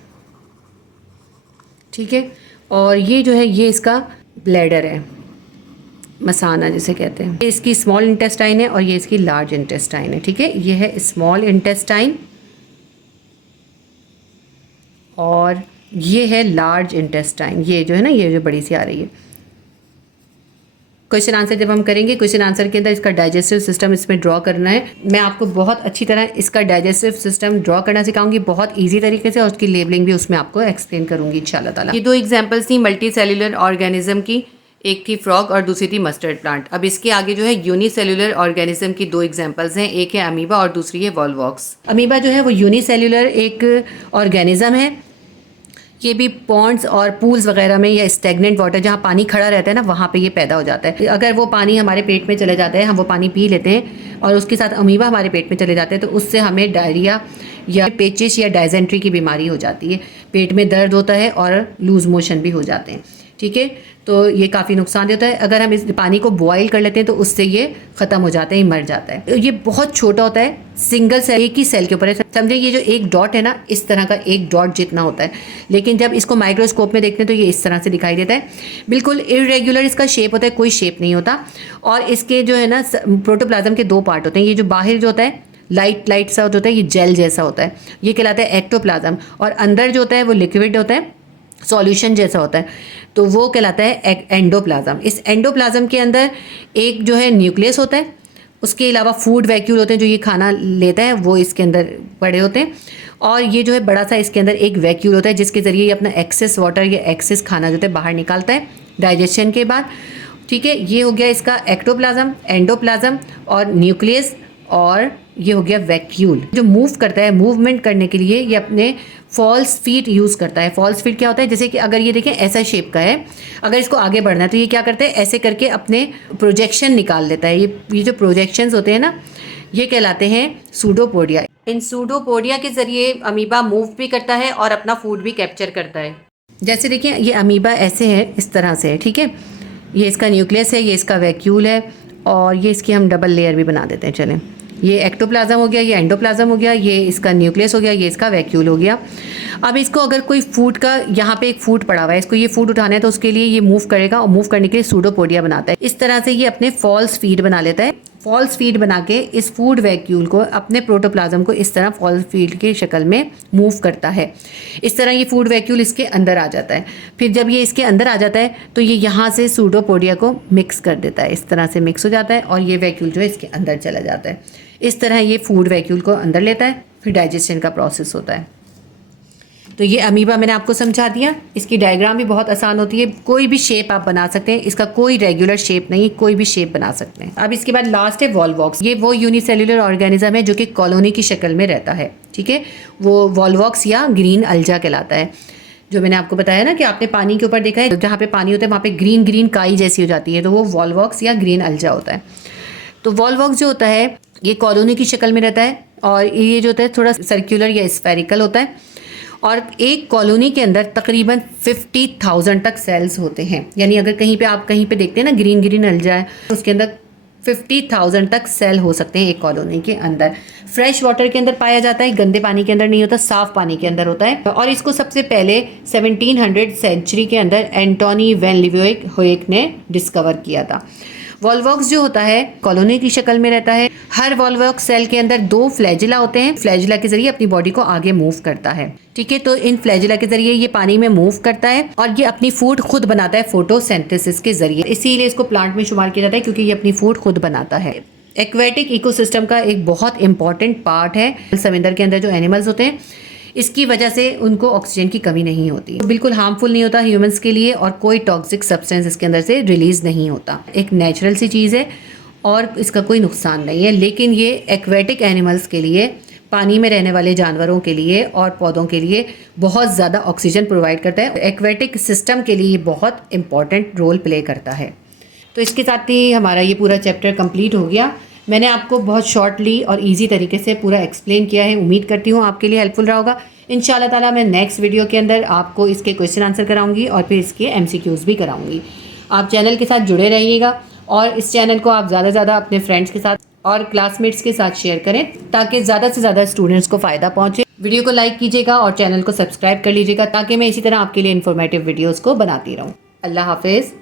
ठीक है, और ये जो है ये इसका ब्लैडर है, मसाना जिसे कहते हैं। ये इसकी स्मॉल इंटेस्टाइन है और ये इसकी लार्ज इंटेस्टाइन है। ठीक है, ये है स्मॉल इंटेस्टाइन और ये है लार्ज इंटेस्टाइन। ये जो है ना ये जो बड़ी सी आ रही है। क्वेश्चन आंसर जब हम करेंगे, क्वेश्चन आंसर के अंदर इसका डाइजेस्टिव सिस्टम इसमें ड्रॉ करना है। मैं आपको बहुत अच्छी तरह इसका डाइजेस्टिव सिस्टम ड्रॉ करना सिखाऊंगी, बहुत इजी तरीके से, और उसकी लेबलिंग भी उसमें आपको एक्सप्लेन करूंगी इंशाल्लाह ताला। ये 2 एग्जांपल्स थी मल्टी सेल्यूलर ऑर्गेनिज्म की, एक थी फ्रॉग और दूसरी थी मस्टर्ड प्लांट। अब इसके आगे जो है यूनिसेल्यूलर ऑर्गेनिज्म की 2 एग्जांपल्स हैं, एक है अमीबा और दूसरी है वॉल्वॉक्स। अमीबा जो है वो यूनिसेल्यूलर एक ऑर्गेनिज्म है। ये भी पॉन्ड्स और पूल्स वगैरह में या स्टेगनेंट वाटर जहाँ पानी खड़ा रहता है ना वहाँ पे ये पैदा हो जाता है। अगर वो पानी हमारे पेट में चले जाता है, हम वो पानी पी लेते हैं और उसके साथ अमीबा हमारे पेट में चले जाते हैं, तो उससे हमें डायरिया या पेचिश या डायजेंट्री की बीमारी हो जाती है। पेट में दर्द होता है और लूज मोशन भी हो जाते हैं। ठीक है, तो ये काफ़ी नुकसान देता है। अगर हम इस पानी को बॉईल कर लेते हैं तो उससे ये ख़त्म हो जाता है, ये मर जाता है। ये बहुत छोटा होता है, सिंगल सेल, एक ही सेल के ऊपर है। समझे ये जो एक डॉट है ना, इस तरह का एक डॉट जितना होता है, लेकिन जब इसको माइक्रोस्कोप में देखते हैं तो ये इस तरह से दिखाई देता है। बिल्कुल इरेगुलर इसका शेप होता है, कोई शेप नहीं होता। और इसके जो है ना प्रोटोप्लाज्म के 2 पार्ट होते हैं। ये जो बाहर जो होता है लाइट सा होता है, ये जेल जैसा होता है, ये कहलाता है एक्टोप्लाज्म। और अंदर जो होता है वो लिक्विड होता है, सॉल्यूशन जैसा होता है, तो वो कहलाता है एंडोप्लाज्म। इस एंडोप्लाज्म के अंदर एक जो है न्यूक्लियस होता है, उसके अलावा फूड वैक्यूल होते हैं जो ये खाना लेता है, वो इसके अंदर पड़े होते हैं। और ये जो है बड़ा सा इसके अंदर एक वैक्यूल होता है जिसके ज़रिए ये अपना एक्सेस वाटर या एक्सेस खाना जो है बाहर निकालता है डाइजेशन के बाद। ठीक है, ये हो गया इसका एक्टोप्लाज्म, एंडोप्लाज्म और न्यूक्लियस, और ये हो गया वैक्यूल जो मूव करता है। मूवमेंट करने के लिए ये अपने फॉल्स फीट यूज़ करता है। फॉल्स फीट क्या होता है? जैसे कि अगर ये देखें ऐसा शेप का है, अगर इसको आगे बढ़ना है तो ये क्या करते हैं, ऐसे करके अपने प्रोजेक्शन निकाल लेता है। ये जो प्रोजेक्शंस होते हैं ना, ये कहलाते हैं सूडोपोडिया। इन सूडोपोडिया के ज़रिए अमीबा मूव भी करता है और अपना फूड भी कैप्चर करता है। जैसे देखिए ये अमीबा ऐसे है, इस तरह से है। ठीक है, ये इसका न्यूक्लियस है, ये इसका वैक्यूल है, और ये इसकी हम डबल लेयर भी बना देते हैं। चलें, ये एक्टोप्लाज्म हो गया, ये एंडोप्लाज्म हो गया, ये इसका न्यूक्लियस हो गया, ये इसका वैक्यूल हो गया। अब इसको अगर कोई फूड का, यहाँ पे एक फूड पड़ा हुआ है, इसको ये फूड उठाना है तो उसके लिए ये मूव करेगा और मूव करने के लिए सूडोपोडिया बनाता है। इस तरह से ये अपने फॉल्स फीड बना लेता है। फॉल्स फीड बना के इस फूड वैक्यूल को, अपने प्रोटोप्लाज्म को इस तरह फॉल्स फीड की शक्ल में मूव करता है। इस तरह ये फूड वैक्यूल इसके अंदर आ जाता है। फिर जब ये इसके अंदर आ जाता है तो ये यहाँ से सूडोपोडिया को मिक्स कर देता है। इस तरह से मिक्स हो जाता है और ये वैक्यूल जो है इसके अंदर चला जाता है। इस तरह ये फूड वैक्यूल को अंदर लेता है, फिर डाइजेशन का प्रोसेस होता है। तो ये अमीबा मैंने आपको समझा दिया। इसकी डायग्राम भी बहुत आसान होती है, कोई भी शेप आप बना सकते हैं, इसका कोई रेगुलर शेप नहीं, कोई भी शेप बना सकते हैं। अब इसके बाद लास्ट है वॉल्वॉक्स। ये वो यूनिसेल्युलर ऑर्गेनिज्म है जो कि कॉलोनी की शक्ल में रहता है, ठीक है। वो वॉल्वॉक्स या ग्रीन अल्जा कहलाता है। जो मैंने आपको बताया ना कि आपने पानी के ऊपर देखा है, जहाँ पे पानी होता है वहाँ पे ग्रीन ग्रीन काई जैसी हो जाती है, तो वो वॉल्वॉक्स या ग्रीन अल्जा होता है। तो वॉल्वॉक्स जो होता है ये कॉलोनी की शक्ल में रहता है और ये जो होता है थोड़ा सर्कुलर या स्फेरिकल होता है। और एक कॉलोनी के अंदर तकरीबन 50,000 तक सेल्स होते हैं। यानी अगर कहीं पे आप कहीं पे देखते हैं ना ग्रीन ग्रीन अल्जा है, तो उसके अंदर 50,000 तक सेल हो सकते हैं एक कॉलोनी के अंदर। फ्रेश वाटर के अंदर पाया जाता है, गंदे पानी के अंदर नहीं होता, साफ पानी के अंदर होता है। और इसको सबसे पहले 1700 सेंचुरी के अंदर एंटोनी वैन लीवेंहोइक ने डिस्कवर किया था। वॉल्वॉक्स जो होता है कॉलोनी की शक्ल में रहता है। हर वॉल्वॉक्स सेल के अंदर 2 फ्लैजिला होते हैं। फ्लैजिला के जरिए अपनी बॉडी को आगे मूव करता है, ठीक है। तो इन फ्लैजिला के जरिए ये पानी में मूव करता है और ये अपनी फूड खुद बनाता है फोटोसिंथेसिस के जरिए। इसीलिए इसको प्लांट में शुमार किया जाता है क्योंकि ये अपनी फूड खुद बनाता है। एक्वेटिक इकोसिस्टम का एक बहुत इंपॉर्टेंट पार्ट है। समंदर के अंदर जो एनिमल्स होते हैं, इसकी वजह से उनको ऑक्सीजन की कमी नहीं होती, बिल्कुल हार्मफुल नहीं होता ह्यूमंस के लिए और कोई टॉक्सिक सब्सटेंस इसके अंदर से रिलीज नहीं होता। एक नेचुरल सी चीज़ है और इसका कोई नुकसान नहीं है। लेकिन ये एक्वेटिक एनिमल्स के लिए, पानी में रहने वाले जानवरों के लिए और पौधों के लिए बहुत ज़्यादा ऑक्सीजन प्रोवाइड करता है। एक्वेटिक सिस्टम के लिए बहुत इंपॉर्टेंट रोल प्ले करता है। तो इसके साथ ही हमारा ये पूरा चैप्टर कंप्लीट हो गया। मैंने आपको बहुत शॉर्टली और इजी तरीके से पूरा एक्सप्लेन किया है। उम्मीद करती हूँ आपके लिए हेल्पफुल रहा होगा। इंशाल्लाह ताला मैं नेक्स्ट वीडियो के अंदर आपको इसके क्वेश्चन आंसर कराऊंगी और फिर इसके MCQs भी कराऊंगी। आप चैनल के साथ जुड़े रहिएगा और इस चैनल को आप ज़्यादा से ज़्यादा अपने फ्रेंड्स के साथ और क्लासमेट्स के साथ शेयर करें ताकि ज़्यादा से ज़्यादा स्टूडेंट्स को फ़ायदा पहुँचे। वीडियो को लाइक कीजिएगा और चैनल को सब्सक्राइब कर लीजिएगा ताकि मैं इसी तरह आपके लिए इन्फॉर्मेटिव वीडियोज़ को बनाती रहूँ। अल्लाह हाफिज़।